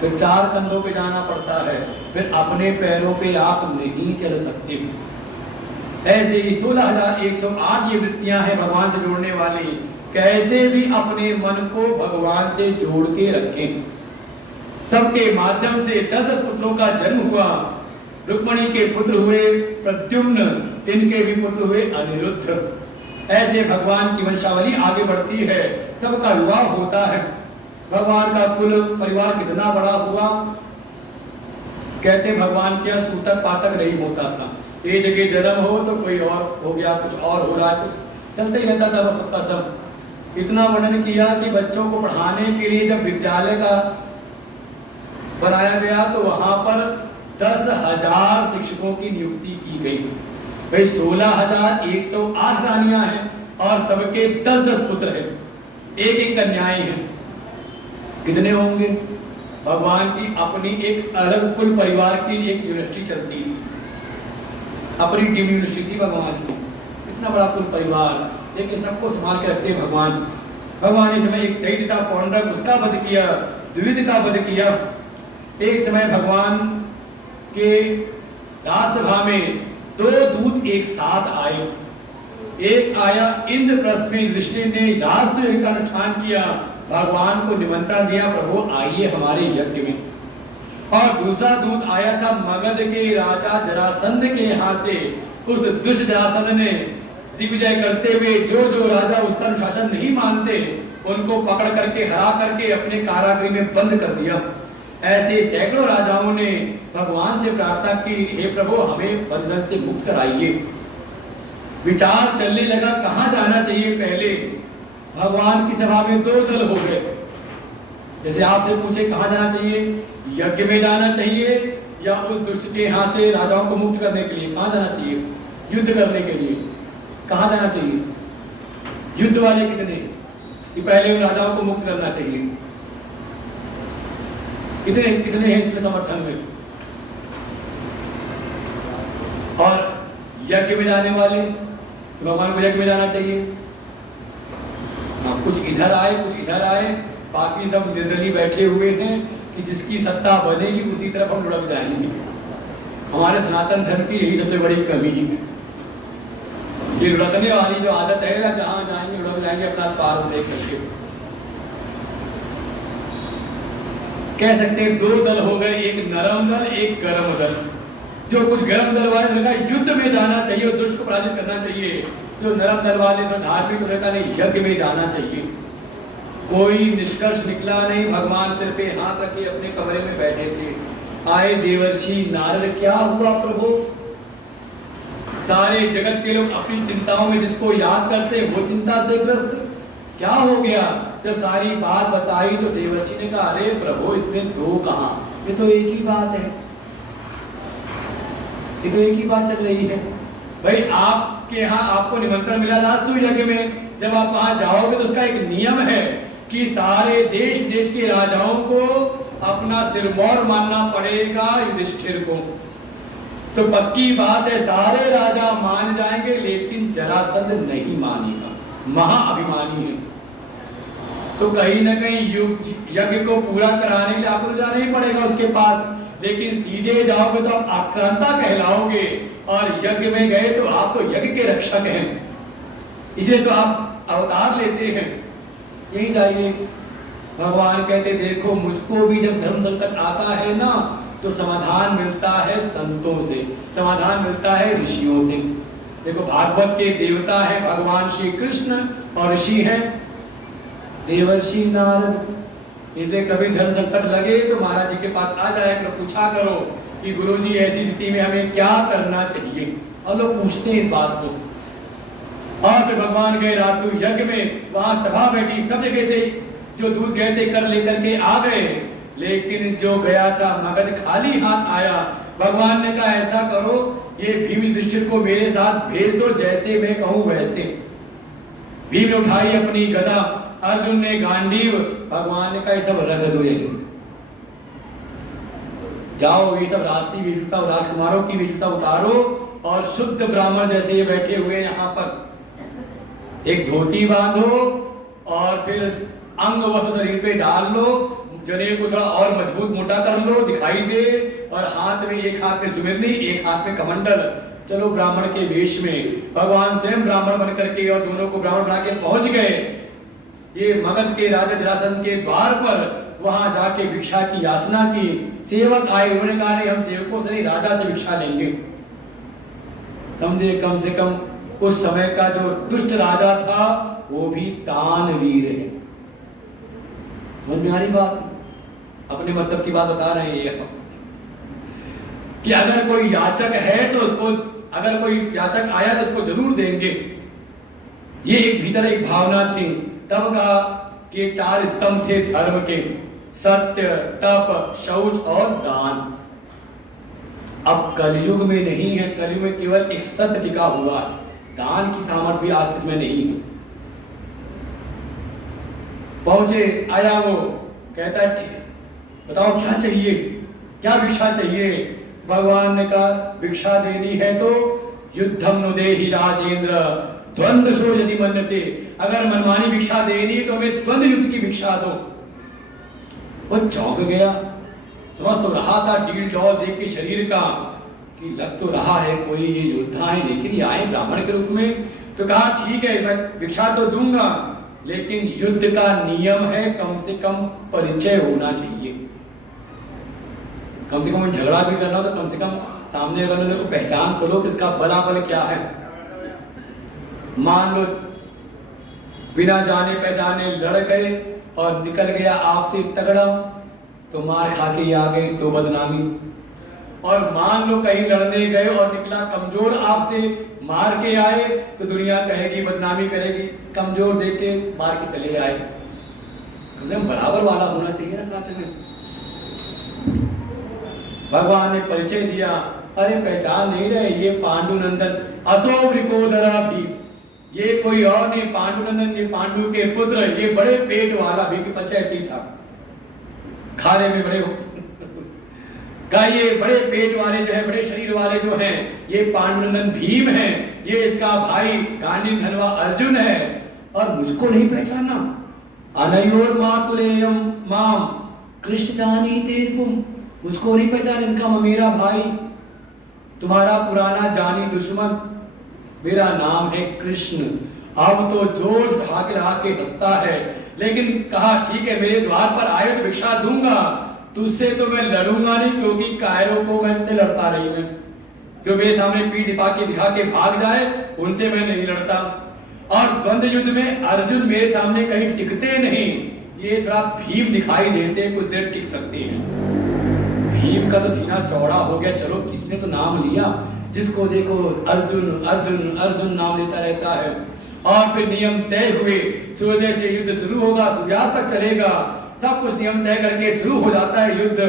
फिर 4 कंधों पे जाना पड़ता है, फिर अपने पैरों पे आप नहीं चल सकते। ऐसे ही 16,108 ये वृत्तियां हैं भगवान से जोड़ने वाली। कैसे भी अपने मन को भगवान से जोड़ के रखें। सबके माध्यम से 10 पुत्रों का जन्म हुआ। रुक्मणी के पुत्र हुए प्रद्युम्न, इनके भी पुत्र हुए अनिरुद्ध। ऐसे भगवान की वंशावली आगे बढ़ती है, सबका विवाह होता है। भगवान का कुल परिवार कितना बड़ा हुआ, कहते भगवान क्या सूतक पातक नहीं होता था। एक जगह जन्म हो तो कोई और हो गया, कुछ और हो रहा है, कुछ चलते ही रहता था सबका सब। इतना वर्णन किया कि बच्चों को पढ़ाने के लिए जब विद्यालय का बनाया गया तो वहां पर 10,000 शिक्षकों की नियुक्ति की गई। भाई 16,108 रानियां हैं और सबके 10-10 पुत्र हैं, एक कन्याएं हैं। कितने होंगे? भगवान की अपनी एक अलग कुल परिवार की एक यूनिवर्सिटी चलती थी, अपनी टीम यूनिवर्सिटी थी भगवान की। इतना बड़ा कुल परिवार, लेकिन सबको संभाल के रखते भगवान। भगवान इस समय एक दैत्य पौंड्रक, उसका वध किया, द्विविध का वध किया। एक समय भगवान के राजसभा में 2 दूत एक साथ आए। एक आया इंद्रप्रस्थ में, युधिष्ठिर ने राजसूय का अनुष्ठान किया, भगवान को निमंत्रण दिया, प्रभु आइए हमारे यज्ञ में। और दूसरा दूत आया था मगध के राजा जरासंध के यहाँ से। उस दुष्ट जरासंध ने दिग्विजय करते हुए जो जो राजा उसका अनुशासन नहीं मानते उनको पकड़ करके हरा करके अपने कारागृह में बंद कर दिया। ऐसे सैकड़ों राजाओं ने भगवान से प्रार्थना की, हे प्रभु हमें बंधन से मुक्त कराइए। विचार चलने लगा कहां जाना चाहिए। पहले भगवान की सभा में 2 दल हो गए। जैसे आपसे पूछे कहां जाना चाहिए, यज्ञ में जाना चाहिए या उस दुष्ट के यहाँ से राजाओं को मुक्त करने के लिए कहां जाना चाहिए, युद्ध करने के लिए कहां जाना चाहिए। युद्ध वाले कितने कि पहले उन राजाओं को मुक्त करना चाहिए, कितने हैं इसमें समर्थन में। और यज्ञ में जाने वाले भगवान को यज्ञ में जाना चाहिए। कुछ इधर आए कुछ इधर आए, बाकी सब निर्दलीय बैठे हुए हैं कि जिसकी सत्ता बनेगी उसी तरफ हम लुढ़क जाएंगे। हमारे सनातन धर्म की यही सबसे बड़ी कमी है, ये लुढ़कने वाली जो आदत है, जहां जाएंगे लुढ़क जाएंगे अपना स्वार्थ देख करके। कह सकते हैं 2 दल हो गए, एक नरम दल एक गर्म दल। जो कुछ गर्म दल वाले लगा युद्ध में जाना चाहिए और दुष्ट को पराजित करना चाहिए, जो नरम दल वाले जो धार्मिक लगा नहीं यज्ञ में जाना चाहिए। कोई निष्कर्ष निकला नहीं। भगवान सिर पे हाथ रखे अपने कमरे में बैठे थे। आए देवर्षि नारद, क्या हुआ प्रभु? सारे जगत के लोग अपनी चिंताओं में जिसको याद करते वो चिंता से ग्रस्त, क्या हो गया? जब सारी बात बताई तो देवर्षि ने कहा, अरे प्रभु इसमें 2 कहां, ये तो एक ही बात है, ये तो एक ही बात चल रही है। भाई आपके यहाँ आपको निमंत्रण मिला राजसूय यज्ञ में, जब आप वहां जाओगे तो उसका एक नियम है कि सारे देश के राजाओं को अपना सिरमौर मानना पड़ेगा युधिष्ठिर को। तो पक्की बात है सारे राजा मान जाएंगे, लेकिन जरासंध नहीं मानेगा, महाअभिमानी है। तो कहीं ना कहीं यज्ञ को पूरा कराने के लिए आपको तो जाना ही पड़ेगा उसके पास, लेकिन सीधे जाओगे तो आप आक्रांता कहलाओगे, और यज्ञ में गए तो आप तो यज्ञ के रक्षक हैं, इसलिए तो आप अवतार लेते हैं। यही जाइए, भगवान कहते देखो मुझको भी जब धर्म संकट आता है ना, तो समाधान मिलता है संतों से, समाधान मिलता है ऋषियों से। देखो भागवत के देवता है भगवान श्री कृष्ण, और ऋषि है देवर्षि नारद। इसे कभी धर्म संकट लगे तो महाराज जी के पास आ जाए तो पूछा करो कि गुरुजी ऐसी स्थिति में हमें क्या करना चाहिए, और लोग पूछते हैं इस बात को। और फिर भगवान गए रासु यज्ञ में, वहां सभा बैठी, सब जगह से जो दूध गए थे कर लेकर के आ गए, लेकिन जो गया था मगध खाली हाथ आया। भगवान ने कहा ऐसा करो, ये भीम युधिष्ठिर को मेरे साथ भेज दो, जैसे मैं कहूं वैसे। भीम ने उठाई अपनी गदा, अर्जुन ने गांडीव, भगवान ने कहा सब रख दो, ये जाओ ये सब राशि विषुता राजकुमारों की विषुता उतारो, और शुद्ध ब्राह्मण जैसे ये बैठे हुए यहाँ पर एक धोती बांधो, और फिर अंग वस्त्र शरीर पे डाल लो, जनेऊ को थोड़ा और मजबूत मोटा कर लो, दिखाई दे, और हाथ में एक हाथ में सुमेरनी, एक हाथ में कमंडल, चलो ब्राह्मण के वेश में। भगवान स्वयं ब्राह्मण बन करके और दोनों को ब्राह्मण बना के पहुंच गए ये मगध के राजा जरासंध के द्वार पर। वहां जाके भिक्षा की याचना की, सेवक आए, उन्होंने कहा नहीं हम सेवकों से नहीं राजा से भिक्षा लेंगे। समझे, कम से कम उस समय का जो दुष्ट राजा था वो भी दानवीर है। समझ में आ रही बात? अपने मतलब की बात बता रहे हैं ये कि अगर कोई याचक है तो उसको, अगर कोई याचक आया तो उसको जरूर देंगे। ये एक भीतर एक भावना थी। तब का कि 4 स्तंभ थे धर्म के, सत्य, तप, शौच और दान। अब कलयुग में नहीं है, कलयुग में केवल एक सत्य टिका हुआ है, दान की सामर्थ्य भी आज इसमें नहीं है। पहुंचे, आया वो, कहता है ठीक, बताओ क्या चाहिए, क्या भिक्षा चाहिए? भगवान ने कहा भिक्षा देनी है तो युद्धम नु देहि राजेंद्र द्वंद्व सो यदि मन से, अगर मनमानी भिक्षा देनी तो हमें द्वंद्व युद्ध की भिक्षा दो। वो चौंक गया, समझ तो रहा था डील डॉल देख के शरीर का कि लग तो रहा है कोई ये योद्धा है, लेकिन ये आए ब्राह्मण के रूप में। तो कहा ठीक है मैं भिक्षा तो दूंगा, लेकिन युद्ध का नियम है कम से कम परिचय होना चाहिए। कम से कम झगड़ा भी करना हो तो कम से कम सामने वाले को पहचान करो कि इसका बलाबल क्या है। मान लो बिना जाने पहचाने लड़ गए और निकल गया आपसे तगड़ा, तो मार खा के आ गए तो बदनामी। और मान लो कहीं लड़ने गए और निकला कमजोर आपसे, मार के आए तो दुनिया कहेगी, बदनामी करेगी, कमजोर देख के मार के चले आए। बराबर वाला होना चाहिए ना साथ में। भगवान ने परिचय दिया, अरे पहचान नहीं रहे, ये पांडुनंदन असौवृकोदरा भी, ये कोई और नहीं, पांडुनंदन, ये पांडु के पुत्र, ये बड़े पेट वाला भी, कि बच्चा ऐसे ही था, खाने में बड़े का, ये बड़े पेट वाले जो है, बड़े शरीर वाले जो हैं, ये पांडुनंदन भीम है, ये इसका भाई गांडी धनवा अर्जुन है, और मुझको नहीं पहचाना। अनयोर मातुलेयम माम कृष्ण जानी तेरपुम, मुझको नहीं पहचान, इनका मेरा भाई, तुम्हारा पुराना जानी दुश्मन, मेरा नाम है कृष्ण। अब तो जोर ढाके ढाके हंसता है, लेकिन कहा ठीक है मेरे द्वार पर आए तो भिक्षा दूंगा, तुझसे तो मैं लड़ूंगा नहीं, क्योंकि कायरों को मैं से लड़ता नहीं, मैं जो मेरे सामने पीठ दिखा के भाग जाए उनसे मैं नहीं लड़ता। और द्वंद्व युद्ध में अर्जुन मेरे सामने कहीं टिकते नहीं, ये थोड़ा भीम दिखाई देते, कुछ देर टिक सकते हैं। भीम का तो सीना चौड़ा हो गया, चलो किसने तो नाम लिया, जिसको देखो अर्जुन अर्जुन अर्जुन नाम लेता रहता है। और फिर नियम तय हुए, सूर्योदय से युद्ध शुरू होगा, सूर्यास्त तक चलेगा, सब कुछ नियम तय करके शुरू हो जाता है युद्ध।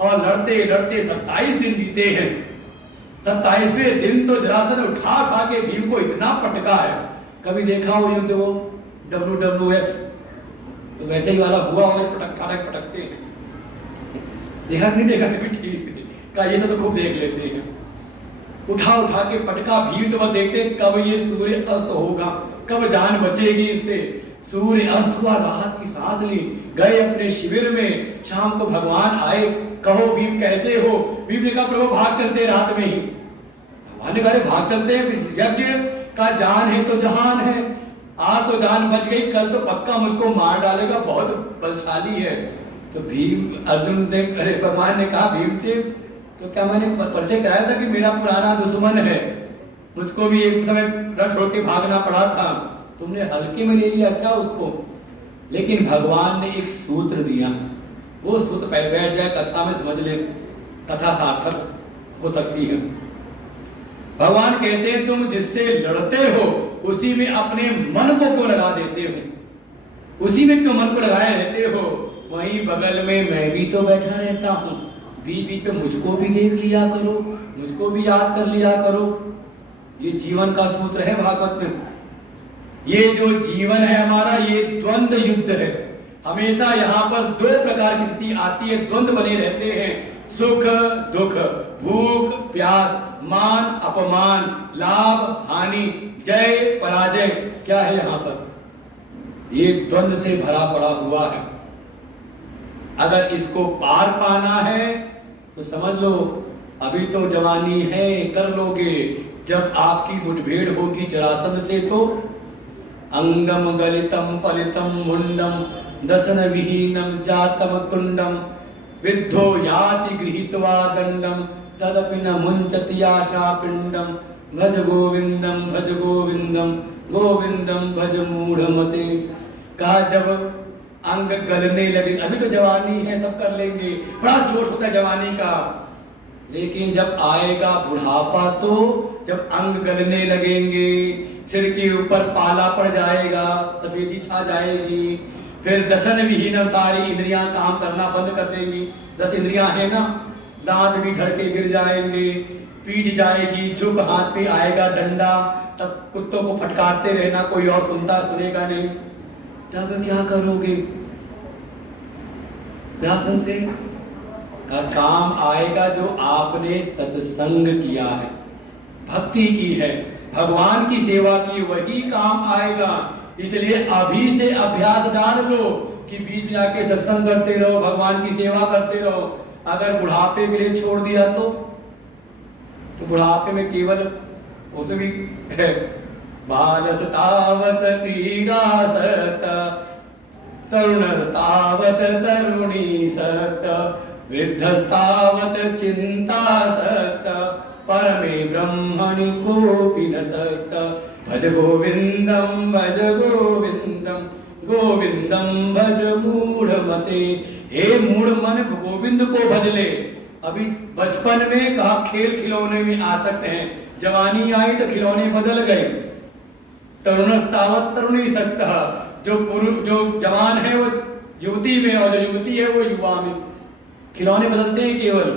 और लड़ते लड़ते 27 दिन बीते हैं। 27वें दिन तो जरासंध उठा खा के भीम को इतना पटका है, कभी देखा हो युद्ध वो WWF, तो वैसे ही वाला हुआ होगा, पटकते हैं। देखा कि नहीं देखा कभी टीवी का, ये सब तो खूब देख लेते हैं। उठा उठा के पटका भीम तो बस देखते कब ये सूर्य अस्त होगा, कब जान बचेगी इससे। सूर्य अस्त हुआ, राहत की सांस ली, गए अपने शिविर में। शाम को भगवान आए, कहो भीम कैसे हो? भीम ने कहा प्रभु भाग चलते रात में ही। भगवान ने कहा भाग चलते हैं, यज्ञ का जान है तो जहान है, आज तो जान बच गई, कल तो पक्का मुझको मार डालेगा, बहुत बलशाली है। तो भीम अर्जुन ने, अरे भगवान ने कहा भीम से, तो क्या मैंने परिचय कराया था कि मेरा पुराना दुश्मन है, मुझको भी एक समय रथ छोड़ के भागना पड़ा था, तुमने हल्के में ले लिया क्या उसको? लेकिन भगवान ने एक सूत्र दिया, वो सूत्र पे बैठ जाए कथा में, समझ ले कथा सार्थक हो सकती है। भगवान कहते हैं तुम जिससे लड़ते हो उसी में अपने मन को क्यों लगा देते हो? उसी में क्यों मन को लगाए रहते हो? वहीं बगल में मैं भी तो बैठा रहता हूं, बीच बीच में मुझको भी देख लिया करो, मुझको भी याद कर लिया करो। ये जीवन का सूत्र है भागवत में। ये जो जीवन है हमारा, ये द्वंद्व युद्ध है। हमेशा यहाँ पर दो प्रकार की स्थिति आती है, द्वंद्व बने रहते हैं, सुख दुख, भूख प्यास, मान अपमान, लाभ हानि, जय पराजय। क्या है यहाँ पर? ये द्वंद्व से भरा पड़ा हुआ है। अगर इसको पार पाना है तो समझ लो अभी तो जवानी है, कर लोगे। जब आपकी मुठभेड़ होगी जरासंध से तो अंगम गलितम पलितम मुंडम दसन विहीनम जातम तुंडम विद्धो याति गृहीत्वा दंडम तदपि न मुंचति आशा पिंडम भज गोविंदम भज गोविंदम गोविंदम भज मूढ़मते। कहा जब अंग गलने लगे, अभी तो जवानी है सब कर लेंगे, बड़ा जोश होता है जवानी का, लेकिन जब आएगा बुढ़ापा तो जब अंग गलने लगेंगे, सिर के ऊपर पाला पड़ जाएगा, सफेदी छा जाएगी, फिर दशन विहीन सारी इंद्रियां काम करना बंद कर देंगी। 10 इंद्रियां है ना, दांत भी झड़ के गिर जाएंगे, पीठ जाएगी, झुक हाथ पे आएगा डंडा, तब कुत्तों को फटकारते रहना, कोई और सुनेगा नहीं। तब क्या करोगे? व्यासन से का काम आएगा जो आपने सत्संग किया है, भक्ति की है, भगवान की सेवा की, वही काम आएगा। इसलिए अभी से अभ्यास डाल लो कि बीच में जाके सत्संग करते रहो, भगवान की सेवा करते रहो। अगर बुढ़ापे के लिए छोड़ दिया तो बुढ़ापे में केवल उसे भी है बालस्तावत क्रीडासक्त तरुणस्तावत तरुणीसक्त वृद्धस्तावत चिंतासक्त परमे ब्रह्मणि कोऽपि न सक्त भज गोविंदम गोविंदम भज मूढ़मते। हे मूढ़ मन गोविंद को भज ले। अभी बचपन में कहा खेल खिलौने में आसक्त हैं, जवानी आई तो खिलौने बदल गए। तरुणस्तावत तरुणीसक्तः, जो जवान है वो युवती में और जो युवती है वो युवा में, खिलौने बदलते हैं केवल।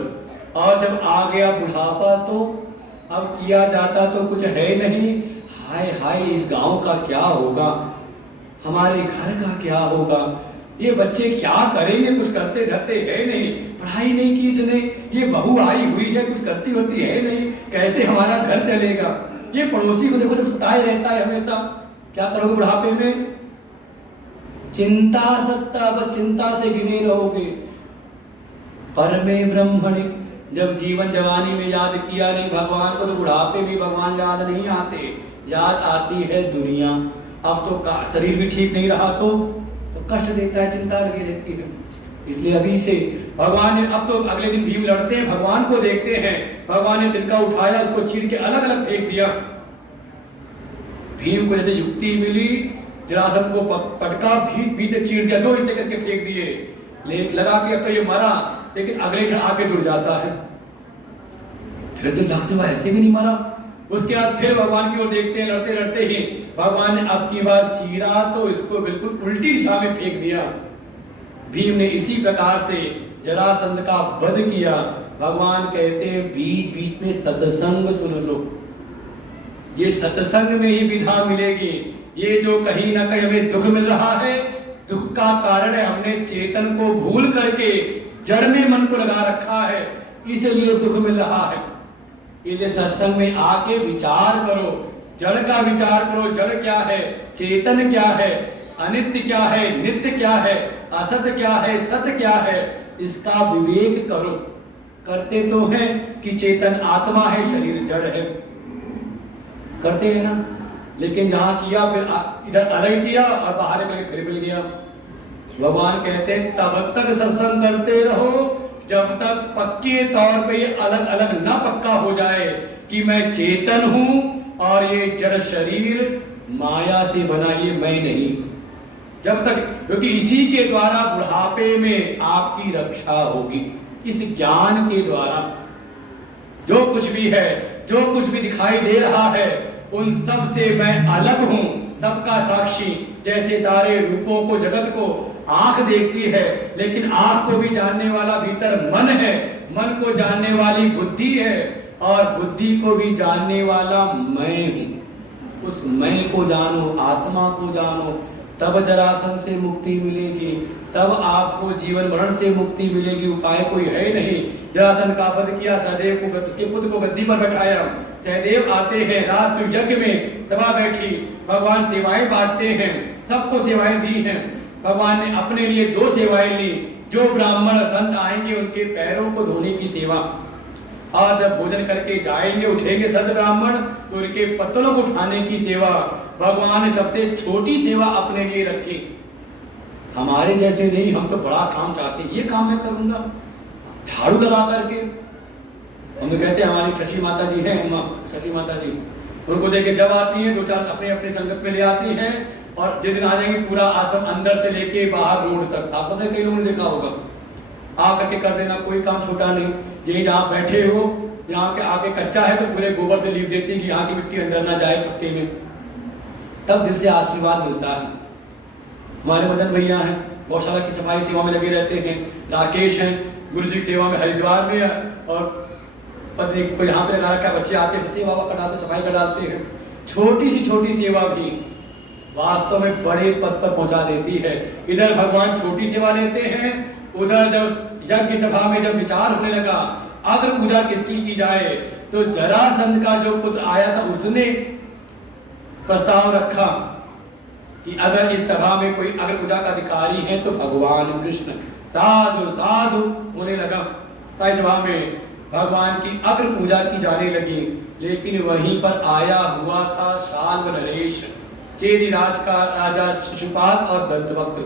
और जब आ गया बुढ़ापा तो अब किया जाता तो कुछ है नहीं। हाय हाय इस गांव का क्या होगा, हमारे घर का क्या होगा, ये बच्चे क्या करेंगे, कुछ करते धरते है नहीं, पढ़ाई नहीं की इसने, ये बहू आई हुई है कुछ करती होती है नहीं, कैसे हमारा घर चलेगा। ये पड़ोसी को देखो जो सताए रहता है हमेशा, क्या करोगे बुढ़ापे में? चिंता सत्ता, अब चिंता से गिने रहोगे। परमे ब्रह्मणि, जब जीवन जवानी में याद किया नहीं भगवान को तो बुढ़ापे में भगवान याद नहीं आते, याद आती है दुनिया। अब तो शरीर भी ठीक नहीं रहा तो कष्ट देता है, चिंता लगी रहती है। इसलिए अभी से भगवान ने, अब तो अगले दिन भीम लड़ते हैं, भगवान को देखते हैं, भगवान ने तिनका उठाया, उसको चीर के अलग अलग फेंक दिया। भीम को जैसे युक्ति मिली, जरासंध को पटका, बीच से चीर दिया, 2 हिस्से करके फेंक दिए, लगा कि अब तो ये मरा, लेकिन अगले क्षण आके जुड़ जाता है। फिर दिल से वह ऐसे भी नहीं मरा। उसके बाद फिर भगवान की ओर देखते हैं, लड़ते लड़ते ही भगवान ने अब की बार चीरा तो इसको बिल्कुल उल्टी दिशा में फेंक दिया। भीम ने इसी प्रकार से जरासंध का वध किया। भगवान कहते हैं बीच बीच में सत्संग सुन लो, ये सत्संग में ही विधा मिलेगी। ये जो कहीं ना कहीं हमें दुख मिल रहा है, दुख का कारण है हमने चेतन को भूल करके जड़ में मन को लगा रखा है, इसलिए दुख मिल रहा है। इसलिए सत्संग में आके विचार करो, जड़ का विचार करो। जड़ क्या है, चेतन क्या है, अनित्य क्या है, नित्य क्या है, असत क्या है, सत्य क्या है, इसका विवेक करो। करते तो हैं कि चेतन आत्मा है, शरीर जड़ है, करते हैं ना। लेकिन जहां किया फिर इधर अलग किया और बाहर फिर मिल गया। भगवान कहते हैं तब तक सत्संग करते रहो जब तक पक्के तौर पे ये अलग अलग न पक्का हो जाए कि मैं चेतन हूं और ये जड़ शरीर माया से बना, ये मैं नहीं। जब तक, क्योंकि इसी के द्वारा बुढ़ापे में आपकी रक्षा होगी, इस ज्ञान के द्वारा। जो कुछ भी है, जो कुछ भी दिखाई दे रहा है, उन सब से मैं अलग हूं, सबका साक्षी। जैसे सारे रूपों को, जगत को आंख देखती है, लेकिन आंख को भी जानने वाला भीतर मन है, मन को जानने वाली बुद्धि है, और बुद्धि को भी जानने वाला मैं हूं। उस मैं को जानो, आत्मा को जानो, तब जरासंध से मुक्ति मिलेगी, तब आपको जीवन मरण से मुक्ति मिलेगी। उपाय कोई है नहीं। जरासंध का वध किया, सहदेव को, उसके पुत्र को गद्दी पर बैठाया। सहदेव आते हैं, राष्ट्र यज्ञ में सभा बैठी, भगवान सेवाएं बांटते हैं, सबको सेवाएं दी हैं। भगवान ने अपने लिए 2 सेवाएं ली। जो ब्राह्मण संत आएंगे उनके पैरों को धोने की सेवा, और जब भोजन करके जाएंगे, उठेंगे संत ब्राह्मण, तो उनके पत्तलों को उठाने की सेवा। भगवान ने सबसे छोटी सेवा अपने लिए रखी। हमारे जैसे नहीं, हम तो बड़ा काम चाहते हैं, ये काम मैं करूंगा झाड़ू लगा करके। हम तो कहते हैं, हमारी शशि माता जी हैं, शशि माता जी, उनको देखे जब आती हैं 2-4 अपने अपने संगत में ले आती हैं, और जिस दिन आ जाएंगे पूरा आश्रम अंदर से लेके बाहर रोड तक, आप सबने कई लोगों ने देखा होगा, आ करके कर देना, कोई काम छोटा नहीं। यही जहाँ बैठे हो, यहाँ के आगे कच्चा है तो पूरे गोबर से लीप देती है कि यहाँ की मिट्टी अंदर ना जाए पक्के में, तब दिल से आशीर्वाद मिलता है। हमारे मदन भैया हैं, गौशाला की सफाई सेवा में लगे रहते हैं। राकेश हैं, गुरु जी की सेवा में हरिद्वार में, और पत्नी को यहाँ पे लगा रखा है, बच्चे आते हैं सेवा कर डालते, सफाई कर डालते हैं। छोटी सी छोटी सेवा भी वास्तव में बड़े पद पर पहुंचा देती है। इधर भगवान छोटी सेवा लेते हैं, उधर जब यज्ञ सभा में जब विचार होने लगा अग्र पूजा किसकी की जाए, तो जरासंध का जो पुत्र आया था उसने प्रस्ताव रखा कि अगर इस सभा में कोई अग्र पूजा का अधिकारी है तो भगवान कृष्ण। साधु साधु होने लगा, सारी सभा में भगवान की अग्र पूजा की जाने लगी। लेकिन वहीं पर आया हुआ था शाल्व नरेश, चेदी राज का राजा शिशुपाल और दंतवक्त्र,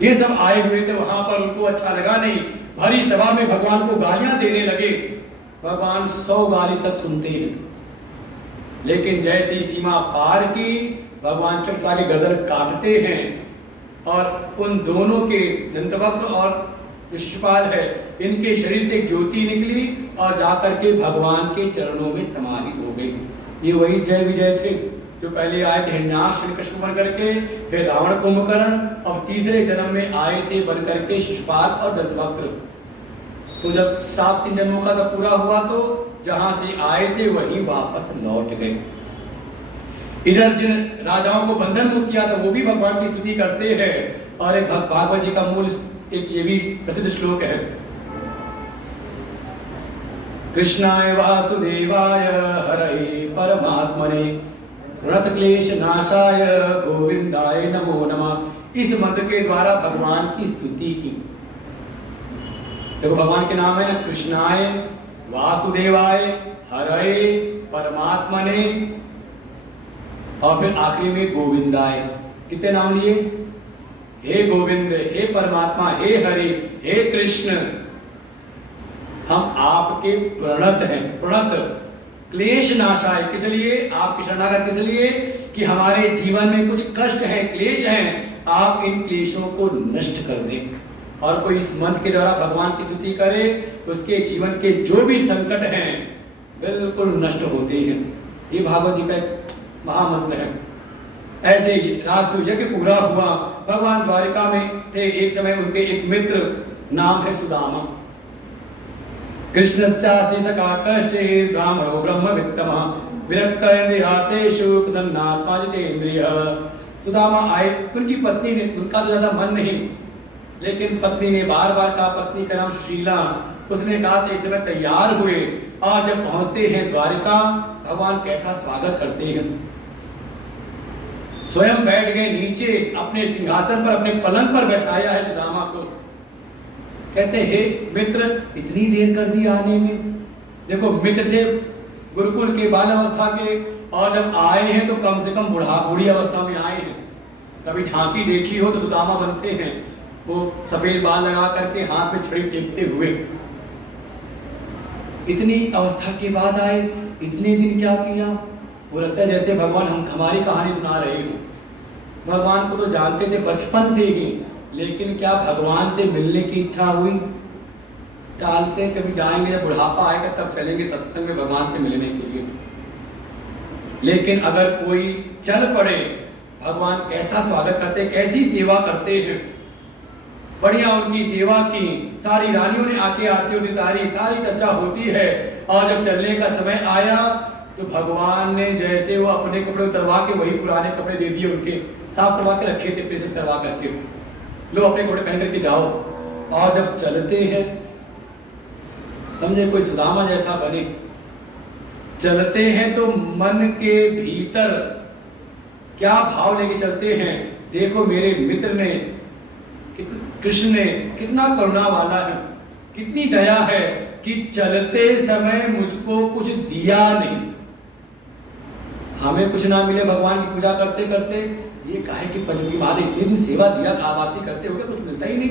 ये सब आए हुए थे वहां पर। उनको अच्छा लगा नहीं, भरी सभा में भगवान को गालियां देने लगे। भगवान 100 गाली तक सुनते हैं, लेकिन जैसी सीमा पार की भगवान चुपचाप के गर्दन काटते हैं, और उन दोनों के, दंतवक्त्र और शिशुपाल है, इनके शरीर से ज्योति निकली और जाकर के भगवान के चरणों में समाहित हो गई। ये वही जय विजय थे जो पहले आए थे हिरण्याक्ष बन करके, फिर रावण कुंभकर्ण, और तीसरे जन्म में आए थे बन करके शिशुपाल और दंतवक्त्र। तो जब 7 जन्मों का जब पूरा हुआ तो जहां से आए थे वहीं वापस लौट गए। इधर जिन राजाओं को बंधन मुक्त किया था वो भी भगवान की स्तुति करते हैं। और एक भागवत जी का मूल एक ये भी प्रसिद्ध श्लोक है, कृष्णाय वासुदेवाय हरये परमात्मने प्रणत क्लेश नाशाय गोविंदाय नमो नमः। इस मंत्र के द्वारा भगवान की स्तुति की। देखो भगवान के नाम है कृष्णाय, वासुदेवाय, हरये, परमात्मने, और फिर आखिरी में गोविंदाय। कितने नाम लिए? हे गोविंद, हे परमात्मा, हे हरि, हे कृष्ण, हम आपके प्रणत हैं। प्रणत क्लेश नाशाय, किस लिए? आपकी शरणागत किस लिए? कि हमारे जीवन में कुछ कष्ट हैं, क्लेश हैं, आप इन क्लेशों को नष्ट कर दें। और कोई इस मंत्र के द्वारा भगवान की स्तुति करे, उसके जीवन के जो भी संकट हैं बिल्कुल नष्ट होते हैं। ये भागवत जी का एक महामंत्र है। ऐसे ही राष्ट्र यज्ञ पूरा हुआ, भगवान द्वारिका में थे। एक समय उनके एक मित्र, नाम है सुदामा, कृष्णस्यासि सखा कष्टे ब्राह्मणो ब्रह्मवित्तमः विरक्तेन्द्रियार्थेषु प्रसन्नात्मा जितेन्द्रियः। सुदामा आए, उनकी पत्नी ने, उनका तो ज्यादा मन नहीं, लेकिन पत्नी ने बार बार कहा, पत्नी का नाम सुशीला, उसने कहा तो इस समय तैयार हुए और जब पहुंचते हैं द्वारिका, भगवान कैसा स्वागत करते हैं। स्वयं बैठ गए नीचे, अपने सिंहासन पर, अपने पलंग पर बैठाया है सुदामा को। कहते हे मित्र, इतनी देर कर दी आने में। देखो मित्र थे गुरुकुल के, बाल अवस्था के, और जब आए हैं तो कम से कम बूढ़ी अवस्था में आए हैं। कभी झांकी देखी हो तो सुदामा बनते हैं, वो सफेद बाल लगा करके हाथ में छड़ी टेकते हुए। इतनी अवस्था के बाद आए, इतने दिन क्या किया? वो लगता है जैसे भगवान हमारी कहानी सुना रहे हो। भगवान को तो जानते थे बचपन से ही, लेकिन क्या भगवान से मिलने की इच्छा हुई? टालते, कभी जाएंगे, बुढ़ापा आएगा तब चलेंगे सत्संग में भगवान से मिलने के लिए। लेकिन अगर कोई चल पड़े, भगवान कैसा स्वागत करते, कैसी सेवा करते हैं। बढ़िया उनकी सेवा की, सारी रानियों ने आके आरती उतारी, सारी चर्चा होती है, और जब चलने का समय आया तो भगवान ने जैसे वो अपने कपड़े उतरवा के वही पुराने कपड़े दे दिए, उनके साफ करवा के रखे थे, प्रेसेस करवा करके, लो अपने कपड़े पहन करके जाओ। और जब चलते हैं, समझे कोई सुदामा जैसा बने, चलते हैं तो मन के भीतर क्या भाव लेके चलते हैं। देखो मेरे मित्र ने, कृष्ण ने कितना करुणा वाला है, कितनी दया है कि चलते समय मुझको कुछ दिया नहीं। हमें कुछ ना मिले, भगवान की पूजा करते करते ये कहे कि पंचमी बाद इतनी दिन सेवा दिया, आबादी करते हो गए, कुछ मिलता ही नहीं,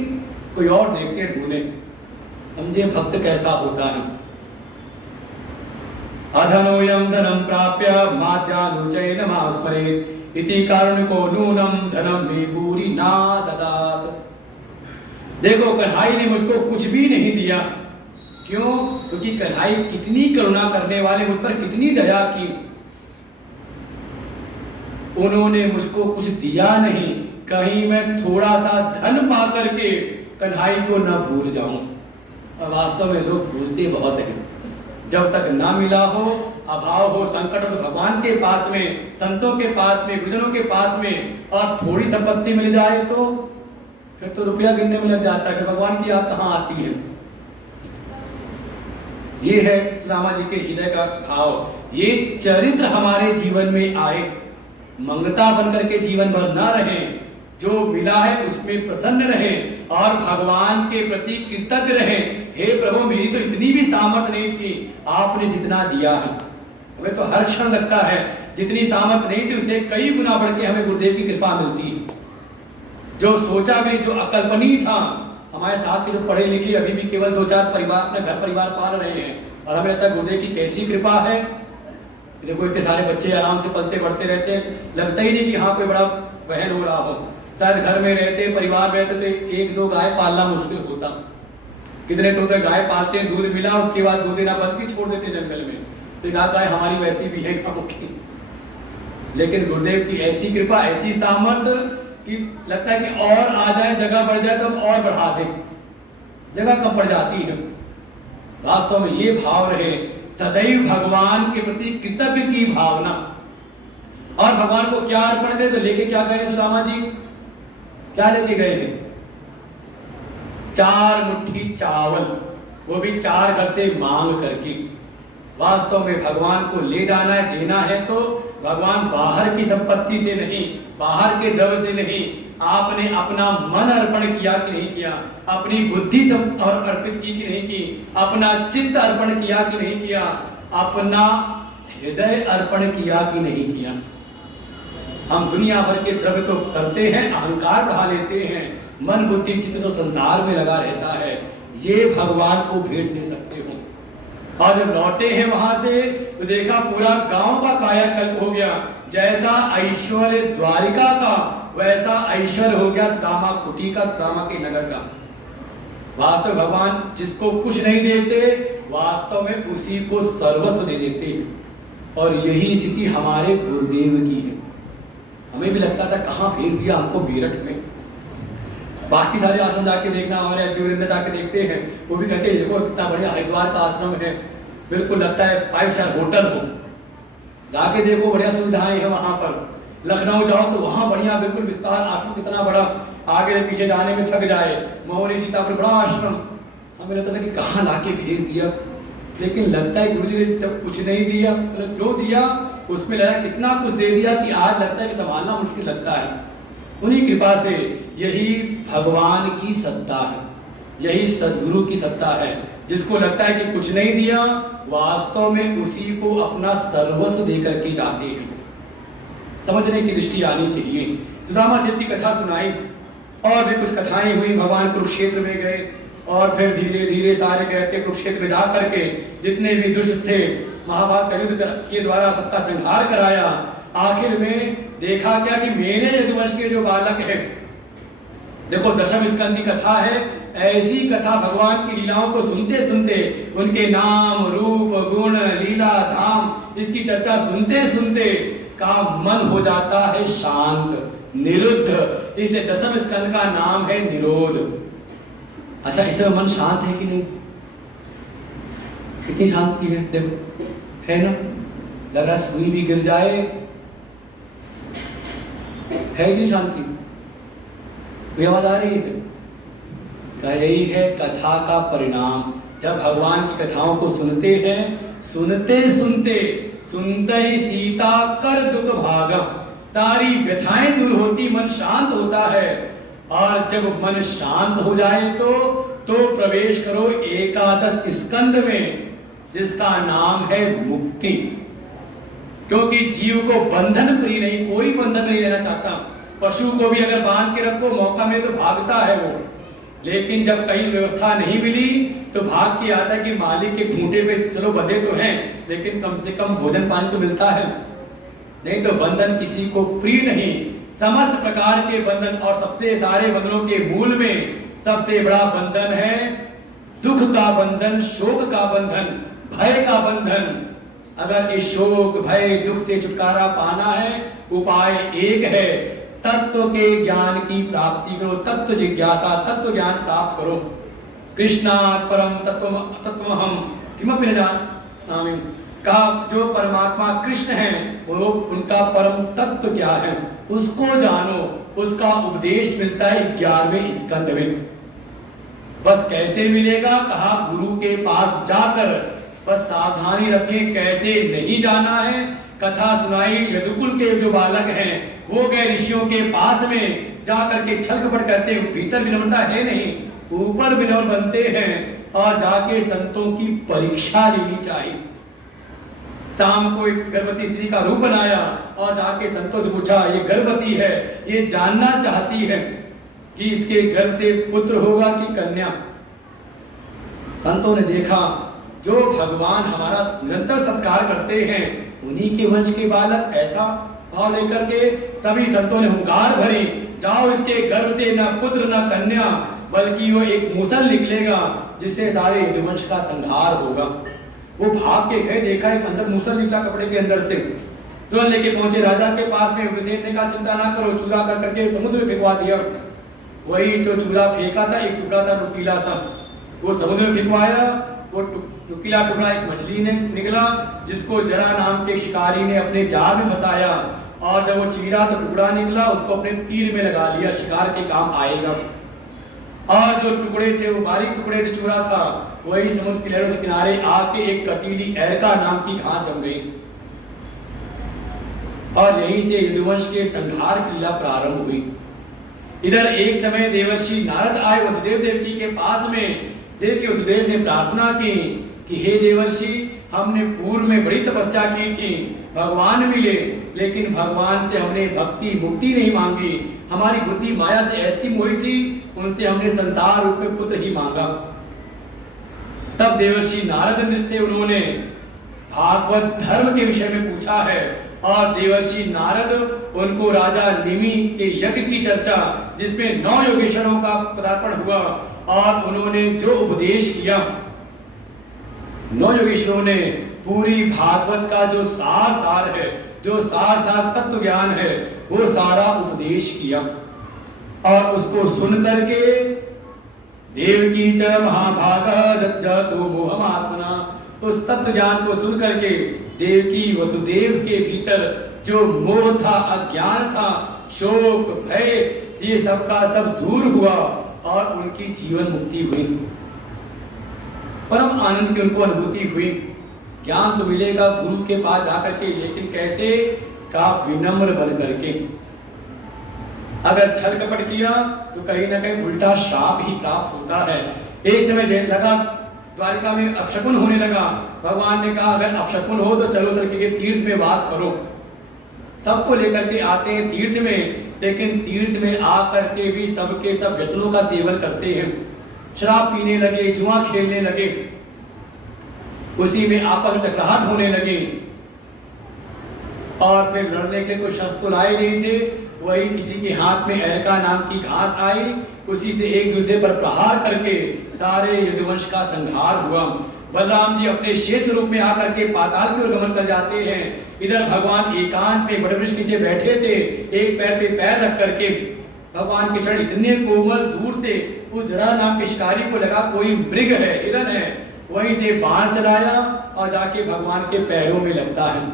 कोई और देखते ढूंढे। समझे भक्त कैसा होता है। अधनोयम धनम प्राप्य माद्यानुचैन मास्मरेत् इति कारुणिको नूनम धनम मे भूरि ना ददात। देखो कन्हई ने मुझको कुछ भी नहीं दिया। क्यों? क्योंकि कन्हई कितनी करुणा करने वाले, मुझ पर कितनी दया की। उन्होंने मुझको कुछ दिया नहीं, कहीं मैं थोड़ा सा धन पा करके कन्हई को न भूल जाऊं। वास्तव में लोग भूलते बहुत हैं। जब तक ना मिला हो, अभाव हो, संकट हो, तो भगवान के पास में, संतों के पास में, गुरुजनों के पास में, और थोड़ी संपत्ति मिल जाए तो फिर तो रुपया गिनने में लग जाता है कि भगवान की याद कहाँ आती है। ये है सुदामा जी के हृदय का भाव। ये चरित्र हमारे जीवन में आए, मंगता बनकर के जीवन भर न रहे, जो मिला है उसमें प्रसन्न रहे और भगवान के प्रति कृतज्ञ रहे। हे प्रभु, मेरी तो इतनी भी सामर्थ नहीं थी, आपने जितना दिया है। हमें तो हर क्षण लगता है जितनी सामर्थ नहीं थी उससे कई गुना बढ़ के हमें गुरुदेव की कृपा मिलती। जो सोचा भी, जो अकल्पनीय था, हमारे साथ के जो पढ़े लिखे अभी भी केवल 2-4 परिवार, अपना घर परिवार पाल रहे हैं, और हमें लगता है गुरुदेव की कैसी कृपा है। देखो इतने सारे बच्चे आराम से पलते बढ़ते रहते हैं, लगता ही नहीं कि हाँ कोई बड़ा बहन हो रहा हो। शायद घर में रहते, परिवार में रहते तो 1-2 गाय पालना मुश्किल होता। कितने तो गाय पालते, दूध मिला, उसके बाद दूध देना बंद भी छोड़ देते जंगल में, तो गाय हमारी वैसी भी है गाँव की। लेकिन गुरुदेव की ऐसी कृपा, ऐसी सामर्थ कि लगता है कि और आ जाए, जगह बढ़ जाए तो और बढ़ा दे, जगह कम पड़ जाती है। वास्तव में ये भाव रहे, सदैव भगवान के प्रति कृतज्ञ की भावना। और भगवान को क्या अर्पण गए? तो लेके क्या गए सुदामा जी? क्या लेके गए थे? 4 मुट्ठी चावल, वो भी 4 घर से मांग करके। वास्तव में भगवान को ले जाना है, देना है तो भगवान बाहर की संपत्ति से नहीं, बाहर के द्रव्य से नहीं, आपने अपना मन अर्पण किया कि नहीं किया, अपनी बुद्धि अर्पित की कि नहीं की, अपना चित्त अर्पण किया कि नहीं किया, अपना हृदय अर्पण किया कि नहीं किया। हम दुनिया भर के द्रव्य तो करते हैं, अहंकार बढ़ा लेते हैं, मन बुद्धि चित्त तो संसार में लगा रहता है। ये भगवान को भेंट दे सकते हो। और जब लौटे हैं वहां से तो देखा पूरा गांव का कायाकल्प हो गया। जैसा ऐश्वर्य द्वारिका का, वैसा ऐश्वर्य हो गया सुदामा कुटी का, सुदामा के नगर का। वास्तव भगवान जिसको कुछ नहीं देते, वास्तव में उसी को सर्वस्व दे देते। और यही स्थिति हमारे गुरुदेव की है। हमें भी लगता था कहाँ भेज दिया हमको, मेरठ में। बाकी सारे आश्रम जाके देखना, हमारे अजूरिंदा जाके देखते हैं, वो भी कहते हैं देखो कितना बढ़िया हरिद्वार का आश्रम है, बिल्कुल लगता है 5 स्टार होटल हो। जाके देखो बढ़िया सुविधाएं हैं वहां पर। लखनऊ जाओ तो वहां बढ़िया बिल्कुल विस्तार, आश्रम कितना बड़ा, आगे से पीछे जाने में थक जाए। मोहनी सीता पर बड़ा आश्रम, हमें लगता था कि कहाँ लाके भेज दिया, लेकिन लगता है गुरु जी ने जब कुछ नहीं दिया, मतलब जो दिया उसमें लगा इतना कुछ दे दिया कि आज लगता है कि संभालना मुश्किल लगता है। उन्हीं कृपा से यही भगवान की सत्ता है, यही सद्गुरु की सत्ता है। जिसको लगता है कि कुछ नहीं दिया, वास्तव में उसी को अपना सर्वस्व देकर के जाते हैं। समझने की दृष्टि आनी चाहिए। सुदामा जी की कथा सुनाई और भी कुछ कथाएं हुई। भगवान कुरुक्षेत्र में गए और फिर धीरे धीरे सारे कहते कुरुक्षेत्र में जा करके जितने भी दुष्ट थे महाभारत का युद्ध के द्वारा सबका संहार कराया। आखिर में देखा क्या कि मेरे यदुवंश के जो बालक है, देखो दशम स्कंद की कथा है, ऐसी कथा भगवान की लीलाओं को सुनते सुनते, उनके नाम रूप गुण लीला धाम इसकी चर्चा सुनते सुनते का मन हो जाता है शांत, निरुद्ध। इसलिए दशम स्कंद का नाम है निरोध। अच्छा, इसमें मन शांत है कि नहीं? कितनी शांति है, देखो है ना, लग रहा सुई भी गिर जाए, है कि शांति? कोई आवाज आ रही है? यही है कथा का परिणाम। जब भगवान की कथाओं को सुनते हैं, सुनते सुनते सुनते ही सीता कर दुख भागा, सारी व्यथाएं दूर होती, मन शांत होता है। और जब मन शांत हो जाए तो प्रवेश करो एकादश स्कंद में, जिसका नाम है मुक्ति। क्योंकि जीव को बंधन प्रिय नहीं, कोई बंधन नहीं लेना चाहता। पशु को भी अगर बांध के रखो, मौका मिले तो भागता है वो, लेकिन जब कहीं व्यवस्था नहीं मिली तो भाग के आता है कि मालिक के खूंटे पे चलो बंधे तो हैं, लेकिन कम से कम भोजन पानी तो मिलता है। नहीं तो बंधन किसी को प्रिय नहीं। समस्त प्रकार के बंधन और सबसे सारे बंधनों के मूल में सबसे बड़ा बंधन है दुख का बंधन, शोक का बंधन, भय का बंधन। अगर इस शोक भय दुख से छुटकारा पाना है, उपाय एक है, तत्व के ज्ञान की प्राप्ति करो, तत्व जिज्ञासा, तत्व ज्ञान प्राप्त करो। कृष्णात् परम तत्वमहं किमपि न जानामि, कहा जो परमात्मा कृष्ण हैं वो उनका परम तत्व क्या है उसको जानो। उसका उपदेश मिलता है 11वें स्कंद में। बस कैसे मिलेगा? कहा गुरु के पास जाकर। बस सावधानी रखें कैसे नहीं जाना है। कथा सुनाई, यदुकुल के जो बालक हैं वो गए ऋषियों के पास में जाकर के छल कपट करते हैं, भीतर विनम्रता है नहीं, ऊपर विनम्र बनते हैं और जाके संतों की परीक्षा लेनी चाहिए। शाम को एक गर्भवती स्त्री का रूप बनाया और जाके संतों से पूछा, ये गर्भवती है, ये जानना चाहती है कि इसके गर्भ से पुत्र होगा कि कन्या। संतों ने देखा जो भगवान हमारा निरंतर सत्कार करते हैं उन्हीं के वंश के बालक, ऐसा भाव लेकर के सभी संतों ने हुंकार भरी, जाओ इसके गर्भ से न पुत्र न कन्या बल्कि वो एक मूसल निकलेगा जिससे सारे यदुवंश का संहार होगा। वो भाग के गए, देखा एक अंदर मूसल निकला कपड़े के अंदर से, तुरंत लेके पहुंचे राजा के पास में। विषेण ने कहा चिंता ना करो, चूरा कर करके समुद्र में फेंकवा दिया। वही जो चूरा फेंका था एक टुकड़ा था नुकीला सा, वो समुद्र में फेंकवाया। वो नुकीला टुकड़ा एक मछली ने निकला जिसको जरा नाम के शिकारी ने अपने जाल में फंसाया, और जब वो चीरा तो टुकड़ा निकला, उसको अपने तीर में लगा लिया, शिकार के काम आएगा। और जो टुकड़े थे वो बारीक टुकड़े थे, चूरा था, वही समुद्र की लहरों से किनारे आके एक कटीली एरका नाम की घास जम गई और यहीं से यदुवंश के संहार की लीला प्रारंभ हुई। इधर एक समय देवर्षि नारद आए वसुदेव देवकी के पास में। देव के वसुदेव ने प्रार्थना की कि हे देवर्षि, हमने पूर्व में बड़ी तपस्या की थी, भगवान मिले, लेकिन भगवान से हमने भक्ति मुक्ति नहीं मांगी। हमारी बुद्धि माया से ऐसी मोही थी, उनसे हमने संसार रूप में पुत्र ही मांगा। तब देवर्षि नारद से उन्होंने भागवत धर्म के विषय में पूछा है, और देवर्षि नारद उनको राजा निमि के यज्ञ की चर्चा, जिसमें 9 योगेश्वरों का पदार्पण हुआ, और उन्होंने जो उपदेश किया, 9 योगेश्वरों ने पूरी भागवत का जो सार है, जो सार तत्व ज्ञान है, वो सारा उपदेश किया। और उसको सुन करके देवकी च महाभागा जज्जतो मोहमात्मना, उस तत्व ज्ञान को सुन करके देवकी वसुदेव के भीतर जो मोह था, अज्ञान था, शोक भय ये सब का सब दूर हुआ और उनकी जीवन मुक्ति हुई, परम आनंद की उनको अनुभूति हुई। ज्ञान तो मिलेगा गुरु के पास जाकर के, लेकिन कैसे? का विनम्र बन करके। अगर छल कपट किया तो कहीं ना कहीं उल्टा श्राप ही प्राप्त होता है। एक समय लगा द्वारिका में अपशकुन होने लगा। भगवान ने कहा अगर अपशकुन हो तो चलो चल के तीर्थ में वास करो। सबको लेकर के आते हैं तीर्थ में, लेकिन तीर्थ में आकर के भी सबके सब व्यसनों का सेवन करते हैं, शराब पीने लगे, जुआ खेलने लगे, उसी में आपस में टकराहट होने लगी और फिर लड़ने के कोई शस्त्र लाए नहीं थे। वही किसी के हाथ में एरका नाम की घास आई, उसी से एक दूसरे पर प्रहार करके सारे यदुवंश का संहार हुआ। बलराम जी अपने शेष रूप में आकर के पाताल की ओर गमन कर जाते हैं। इधर भगवान एकांत में बड़वृक्ष नीचे बैठे थे, एक पैर पे पैर रख करके। भगवान के चरण इतने कोमल, दूर से उस जरा नाम के शिकारी को लगा कोई मृग है, हिरन है, वहीं से बाण चलाया और जाके भगवान के पैरों में लगता है।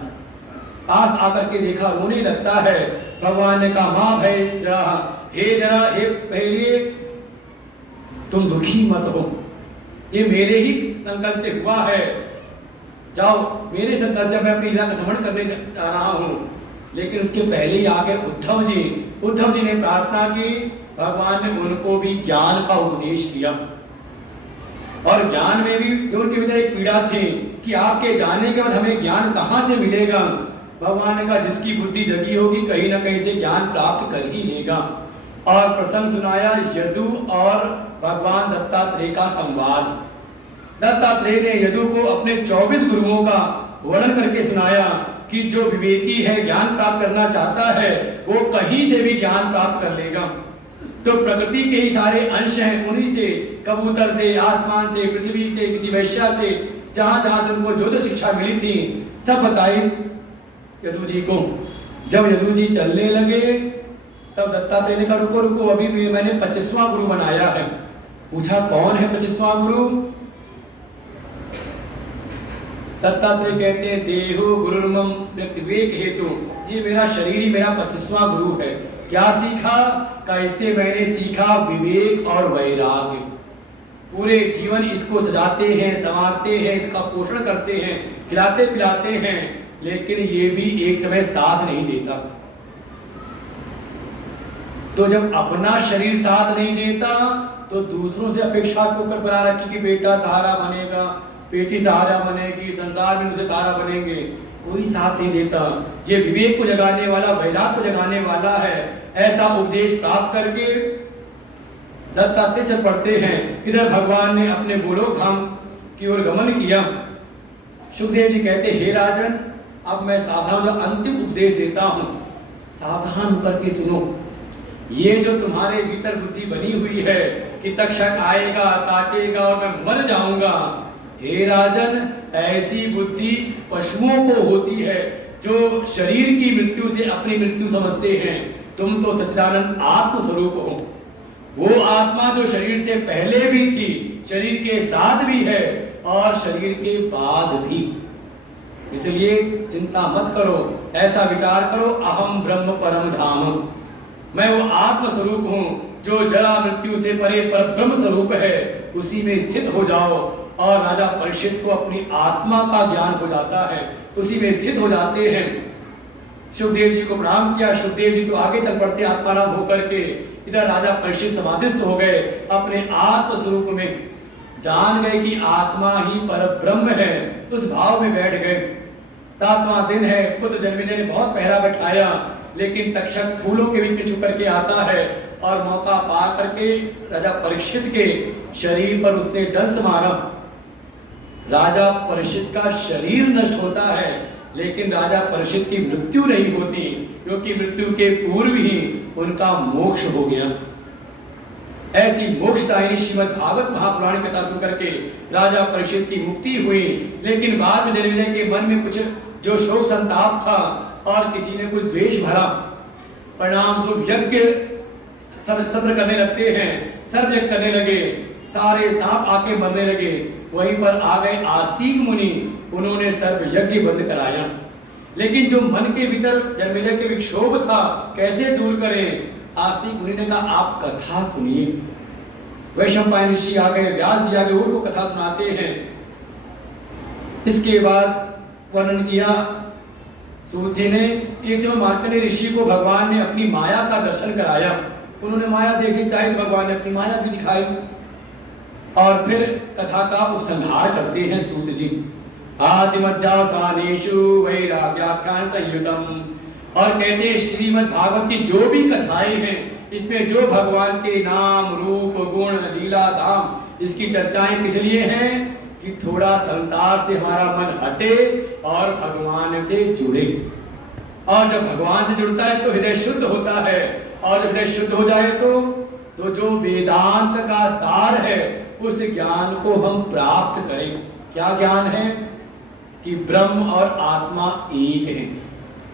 पास आकर के देखा, रोने लगता है। भगवान ने कहा मां भाई जरा, हे पहले तुम दुखी मत हो, ये मेरे ही संकल्प से हुआ है, जाओ मेरे संकल्प से मैं अपनी लीला का स्मरण करने जा रहा हूँ। लेकिन उसके पहले ही आगे उद्धव जी ने प्रार्थना की। भगवान ने उनको भी ज्ञान का उपदेश किया और ज्ञान में भी जो उनके भीतर एक पीड़ा थी कि आपके जाने के बाद हमें ज्ञान कहाँ से मिलेगा। भगवान ने कहा जिसकी बुद्धि जगी होगी कहीं ना कहीं से ज्ञान प्राप्त कर ही लेगा। और प्रसंग सुनाया यदु और भगवान दत्तात्रेय का संवाद। दत्तात्रेय ने यदु को अपने 24 गुरुओं का वर्णन करके सुनाया कि जो विवेकी है, ज्ञान प्राप्त करना चाहता है, वो कहीं से भी ज्ञान प्राप्त कर लेगा। तो प्रकृति के ही सारे अंश हैं, उन्हीं से, कबूतर से, आसमान से, पृथ्वी से, किसी वैश्या से, जहां जहां से उनको जो शिक्षा मिली थी सब बताई यदु जी को। जब यदु जी चलने लगे तब दत्तात्रेय ने कहा रुको रुको, अभी भी मैंने 25वां गुरु बनाया है। पूछा कौन है 25वां गुरु? दत्तात्रेय कहते हैं देहो गुरुर्मम विवेक हेतु, ये मेरा शरीर ही मेरा 25वां गुरु है। क्या सीखा? कैसे मैंने सीखा? विवेक और वैराग्य। पूरे जीवन इसको सजाते हैं, संवारते हैं, इसका पोषण करते हैं, खिलाते पिलाते हैं, लेकिन ये भी एक समय साथ नहीं देता। तो जब अपना शरीर साथ नहीं देता तो दूसरों से अपेक्षा के ऊपर बना रखी कि बेटा सहारा बनेगा, बेटी सहारा बनेगी, संसार में उसे सहारा बनेंगे, कोई साथ नहीं देता। ये विवेक को जगाने वाला, वैराग्य को जगाने वाला है। ऐसा उपदेश प्राप्त करके दत्तात्रेय चल पड़ते हैं। इधर भगवान ने अपने गोलोक धाम की ओर गमन किया। सुखदेव जी कहते हे राजन, अब मैं सावधान अंतिम उपदेश देता हूँ, सावधान होकर के सुनो। ये जो तुम्हारे भीतर बुद्धि बनी हुई है कि तक्षक आएगा, काटेगा और मैं मर जाऊंगा, हे राजन, ऐसी बुद्धि पशुओं को होती है जो शरीर की मृत्यु से अपनी मृत्यु समझते हैं। तुम तो सच्चिदानंद आत्म स्वरूप हो। वो आत्मा जो शरीर से पहले भी थी, शरीर के साथ भी है और शरीर के बाद भी। इसलिए चिंता मत करो, ऐसा विचार करो अहम ब्रह्म परम धाम, मैं वो आत्म स्वरूप हूँ जो जरा मृत्यु से परे पर ब्रह्म स्वरूप है, उसी में स्थित हो जाओ। और राजा परीक्षित को अपनी आत्मा का ज्ञान हो जाता है, उसी में स्थित हो जाते हैं। सुखदेव जी को प्रणाम किया। सुखदेव जी तो आगे चल पड़ते आत्माराम होकर के। इधर राजा परीक्षित समाधिस्थ हो गए, अपने आत्म स्वरूप में जान गए कि आत्मा ही पर ब्रह्म है, उस भाव में बैठ गए। 7वां दिन है, पुत्र जन्मेजय ने बहुत पहरा बैठाया, लेकिन तक्षक फूलों के बीच में छुप करके आता है और मौका पा करके राजा परीक्षित के शरीर पर उसने डंस मारा। राजा परीक्षित का शरीर नष्ट होता है, लेकिन राजा परीक्षित की मृत्यु नहीं होती, क्योंकि मृत्यु के पूर्व ही उनका मोक्ष हो गया। ऐसी मोक्षदायिनी श्रीमद् भागवत महापुराण कथा सुन करके राजा परीक्षित की मुक्ति हुई। लेकिन बाद में जन्मेजय के मन में कुछ जो शोक संताप था और किसी ने कुछ द्वेष भरा, परिणाम स्वरूप यज्ञ सत्र करने लगते हैं, सर्व यज्ञ करने लगे, सारे सांप आके मरने लगे। वहीं पर आ गए आस्तिक मुनि, उन्होंने सर्व यज्ञ बंद कराया। लेकिन जो मन के भीतर जन्मेजय के विक्षोभ था, कैसे दूर करें? आस्तिक मुनि ने कहा आप कथा सुनिए। वैशंपायन ऋषि आ गए, व्यास जी आ गए, उनको कथा सुनाते हैं। इसके बाद वर्णन किया सूत जी ने कि जब मार्कंडेय ऋषि को भगवान ने अपनी माया का दर्शन कराया, उन्होंने माया देखी, चाहे भगवान ने अपनी माया भी दिखाई। और फिर कथा का उपसंहार करते हैं सूत जी। आदि मध्यावसानेषु वैराग्याख्यान संयुतम, और कहते हैं श्रीमद् भागवत की जो भी कथाएं हैं, इसमें जो भगवान के नाम रूप गुण लीला धाम, इसकी चर्चाएं किस लिए हैं कि थोड़ा संसार से हमारा मन हटे और भगवान से जुड़े। और जब भगवान से जुड़ता है तो हृदय शुद्ध होता है, और जब हृदय शुद्ध हो जाए तो जो वेदांत का सार है उस ज्ञान को हम प्राप्त करें। क्या ज्ञान है कि ब्रह्म और आत्मा एक है।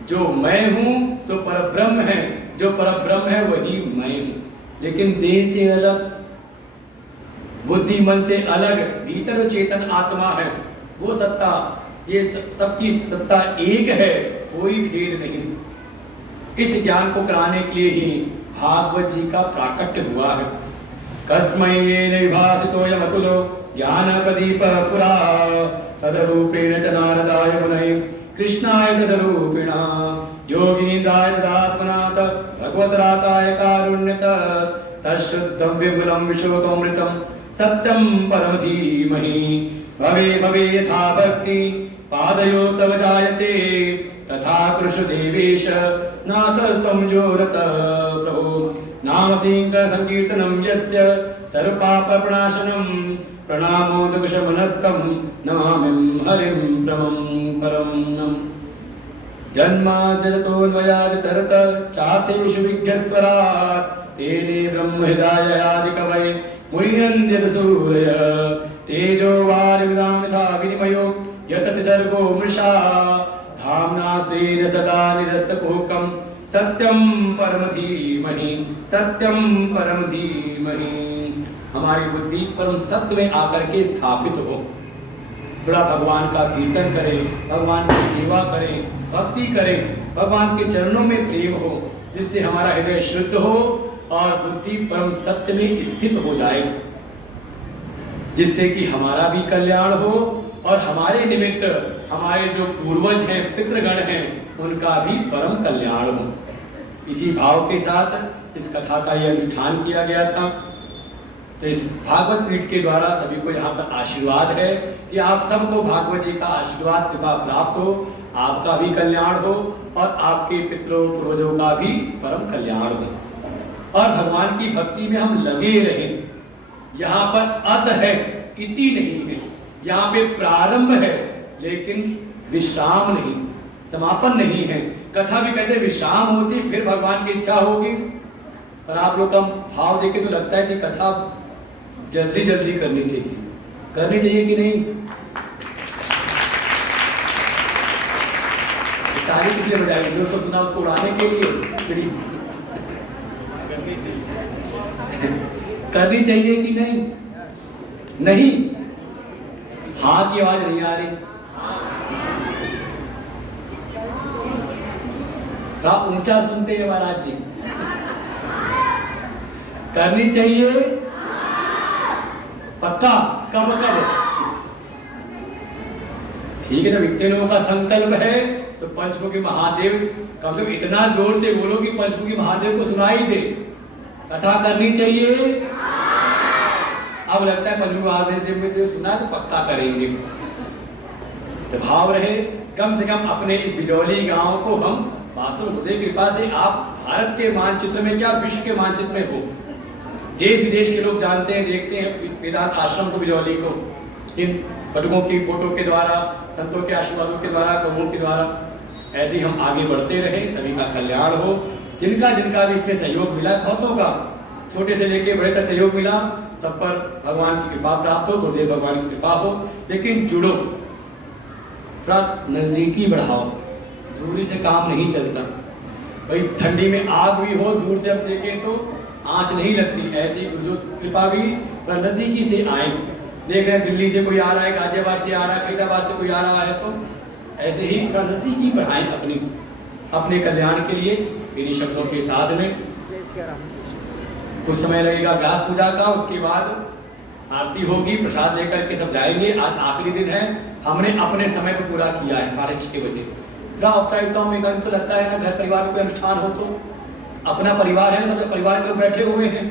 जो मैं हूं सो परब्रह्म है, जो परब्रह्म है वही मैं हूं, लेकिन देह से अलग, बुद्धि मन से अलग, भीतर चेतन आत्मा है वो सत्ता, ये सबकी सत्ता एक है, कोई भेद नहीं। इस ज्ञान को कराने के लिए ही भागवत जी का प्राकट्य हुआ है। कस्मै येन विभासितोऽयमतुलो ज्ञानप्रदीपः पुरा तदरूपेण च नारदाय मुनये कृष्णाय तदरूपिणा योगीन्द्राय तदात्मना भगवद्राताय कारुण्यतः तच्छुद्धं विपुलं विशोकमृतं सत्यं परम धीमहि भवे भवे यथा भक्ति पादयो तव जायते तथा कृष्ण देवेश नाथ त्वं जोरत प्रभो नाम संकीर्तनं यस्य सर्वपापप्रणाशनं प्रणामो दुःखशमनस्तं नमामि हरिं परमं जन्माद्यतोऽन्वयादितरत चार्थेषु विज्ञस्वरात् तेने ब्रह्महृदायादिकवये मुह्यन्त्यसूरयः तेजो वारिमृदां यथा विनिमयो यतति सर्गो मृषा धाम्ना स्वेन सदा निरस्तकुहकं सत्यं परम धीमहि सत्यं परम धीमहि। हमारी बुद्धि परम सत्य में आकर के स्थापित हो। थोड़ा भगवान का कीर्तन करें, भगवान की सेवा करें, भक्ति करें, भगवान के चरणों में प्रेम हो, जिससे हमारा हृदय शुद्ध हो और बुद्धि परम सत्य में स्थित हो जाए, जिससे कि हमारा भी कल्याण हो और हमारे निमित्त हमारे जो पूर्वज हैं, पितृगण हैं, उनका भी परम कल्याण हो। इसी भाव के साथ इस कथा का यह अनुष्ठान किया गया था। तो इस भागवत पीठ के द्वारा सभी को यहाँ पर आशीर्वाद है कि आप सबको भागवत जी का आशीर्वाद कृपा प्राप्त हो, आपका भी कल्याण हो और आपके पितरों पूर्वजों का भी परम कल्याण हो, और भगवान की भक्ति में हम लगे रहें। यहाँ पर अत है, इति नहीं है। यहाँ पे प्रारंभ है लेकिन विश्राम नहीं, समापन नहीं है। कथा भी कहते विश्राम होती फिर भगवान की इच्छा होगी, और आप लोग का भाव देखे तो लगता है कि कथा जल्दी जल्दी करनी चाहिए कि नहीं? ताली किस लिए बजाएगी? जो सब सुना उसको उड़ाने के लिए करनी चाहिए कि नहीं? नहीं, हाँ की आवाज नहीं आ रही। थोड़ा ऊंचा सुनते हैं महाराज जी। करनी चाहिए पक्का? कब? ठीक है, जब इतने लोगों का संकल्प है तो पंचमुखी महादेव कम से कम इतना जोर से बोलो कि पंचमुखी महादेव को सुनाई दे। कथा करनी चाहिए। अब लगता है पंचमुखी महादेव में सुना तो पक्का करेंगे। तो भाव रहे, कम से कम अपने इस बिजौली गांव को हम वास्तव में खुदे कृपा से आप भारत के मानचित्र में क्या विश्व के मानचित्र में हो, देश विदेश के लोग जानते हैं, देखते हैं वेदांत आश्रम को, बिजौली को, इन बटुकों की फोटो के द्वारा, संतों के आशीर्वादों के द्वारा, कवों के द्वारा। ऐसे ही हम आगे बढ़ते रहे, सभी का कल्याण हो। जिनका जिनका भी इसमें सहयोग मिला, बहुतों का, छोटे से लेके बड़े तक सहयोग मिला, सब पर भगवान की कृपा प्राप्त हो, गुरुदेव भगवान की कृपा हो। लेकिन जुड़ो, थोड़ा नजदीकी बढ़ाओ, दूरी से काम नहीं चलता। भाई ठंडी में आग भी हो, दूर से हम सेकें तो आंच नहीं लगती। ऐसी जो कृपा भी थोड़ा नजदीकी से आए। देख रहे हैं दिल्ली से कोई आ रहा है, गाजियाबाद से आ रहा है, फरीदाबाद से कोई आ रहा है, तो ऐसे ही थोड़ा नजदीकी बढ़ाएं अपने कल्याण के लिए। इन्हीं शब्दों के साथ में कुछ समय लगेगा व्यास पूजा का, उसके बाद आरती होगी, प्रसाद लेकर के सब जाएंगे। आज आखिरी दिन है, हमने अपने समय पर पूरा किया है 6:30 बजे। थोड़ा औपचारिकताओं में तो लगता है ना, घर परिवार में कोई अनुष्ठान हो तो अपना परिवार है, सब परिवार के लोग बैठे हुए हैं,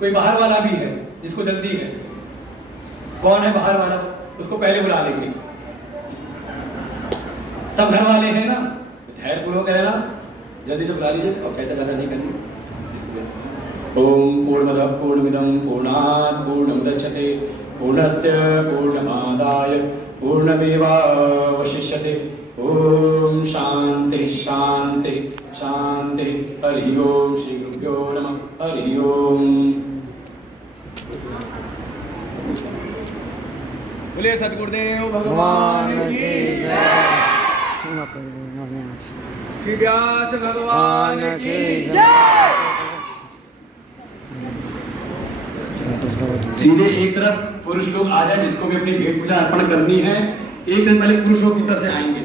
कोई बाहर वाला भी है जिसको जल्दी है। कौन है बाहर वाला? उसको पहले बुला लेंगे। सब घर वाले हैं ना, धैर्य पूर्वक है ना, जल्दी से बुला लीजिए और कहते ज्यादा नहीं करनी। ओम पूर्णमदः पूर्णमिदं पूर्णात् पूर्णमुदच्यते पूर्णस्य पूर्णमादाय पूर्णमेवावशिष्यते। ओम शांति शांति शांति। हरि ओम। श्री गुरुभ्यो नमः। हरि ओम। बोलिए सद्गुरुदेव भगवान की जय। श्री व्यास भगवान की जय। सीधे एक तरफ पुरुष लोग आ जाए, जिसको भी अपनी भेंट पूजा अर्पण करनी है। एक दिन पहले पुरुष लोग की तरफ से आएंगे,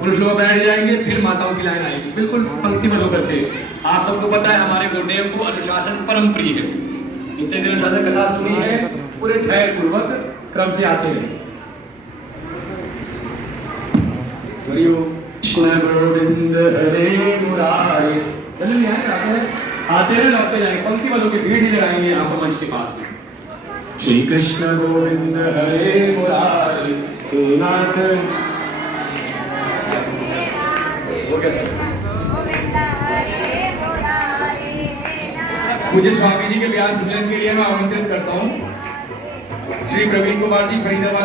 पुरुष लोग बैठ जाएंगे, फिर माताओं की लाइन आएगी, बिल्कुल पंक्तिबद्ध होकर के। आप सबको पता है हमारे गुरुदेव को अनुशासन परम प्रिय है। इतने दिन अनुशासन कथा सुनी है, पूरे धैर्य पूर्वक क्रम से आते हैं। कृष्ण गोविंद हरे मुरारी। चलिए आते हैं लौटते जाएंगे, पंक्तिबद्ध होकर भीड़ ही लगाएंगे यहाँ पर मंच के पास में। श्री कृष्ण गोविंद हरे मुरारी हे नाथ। मुझे स्वामी जी के व्यास भजन के लिए मैं आमंत्रित करता हूँ श्री प्रवीण कुमार जी फरीदाबाद।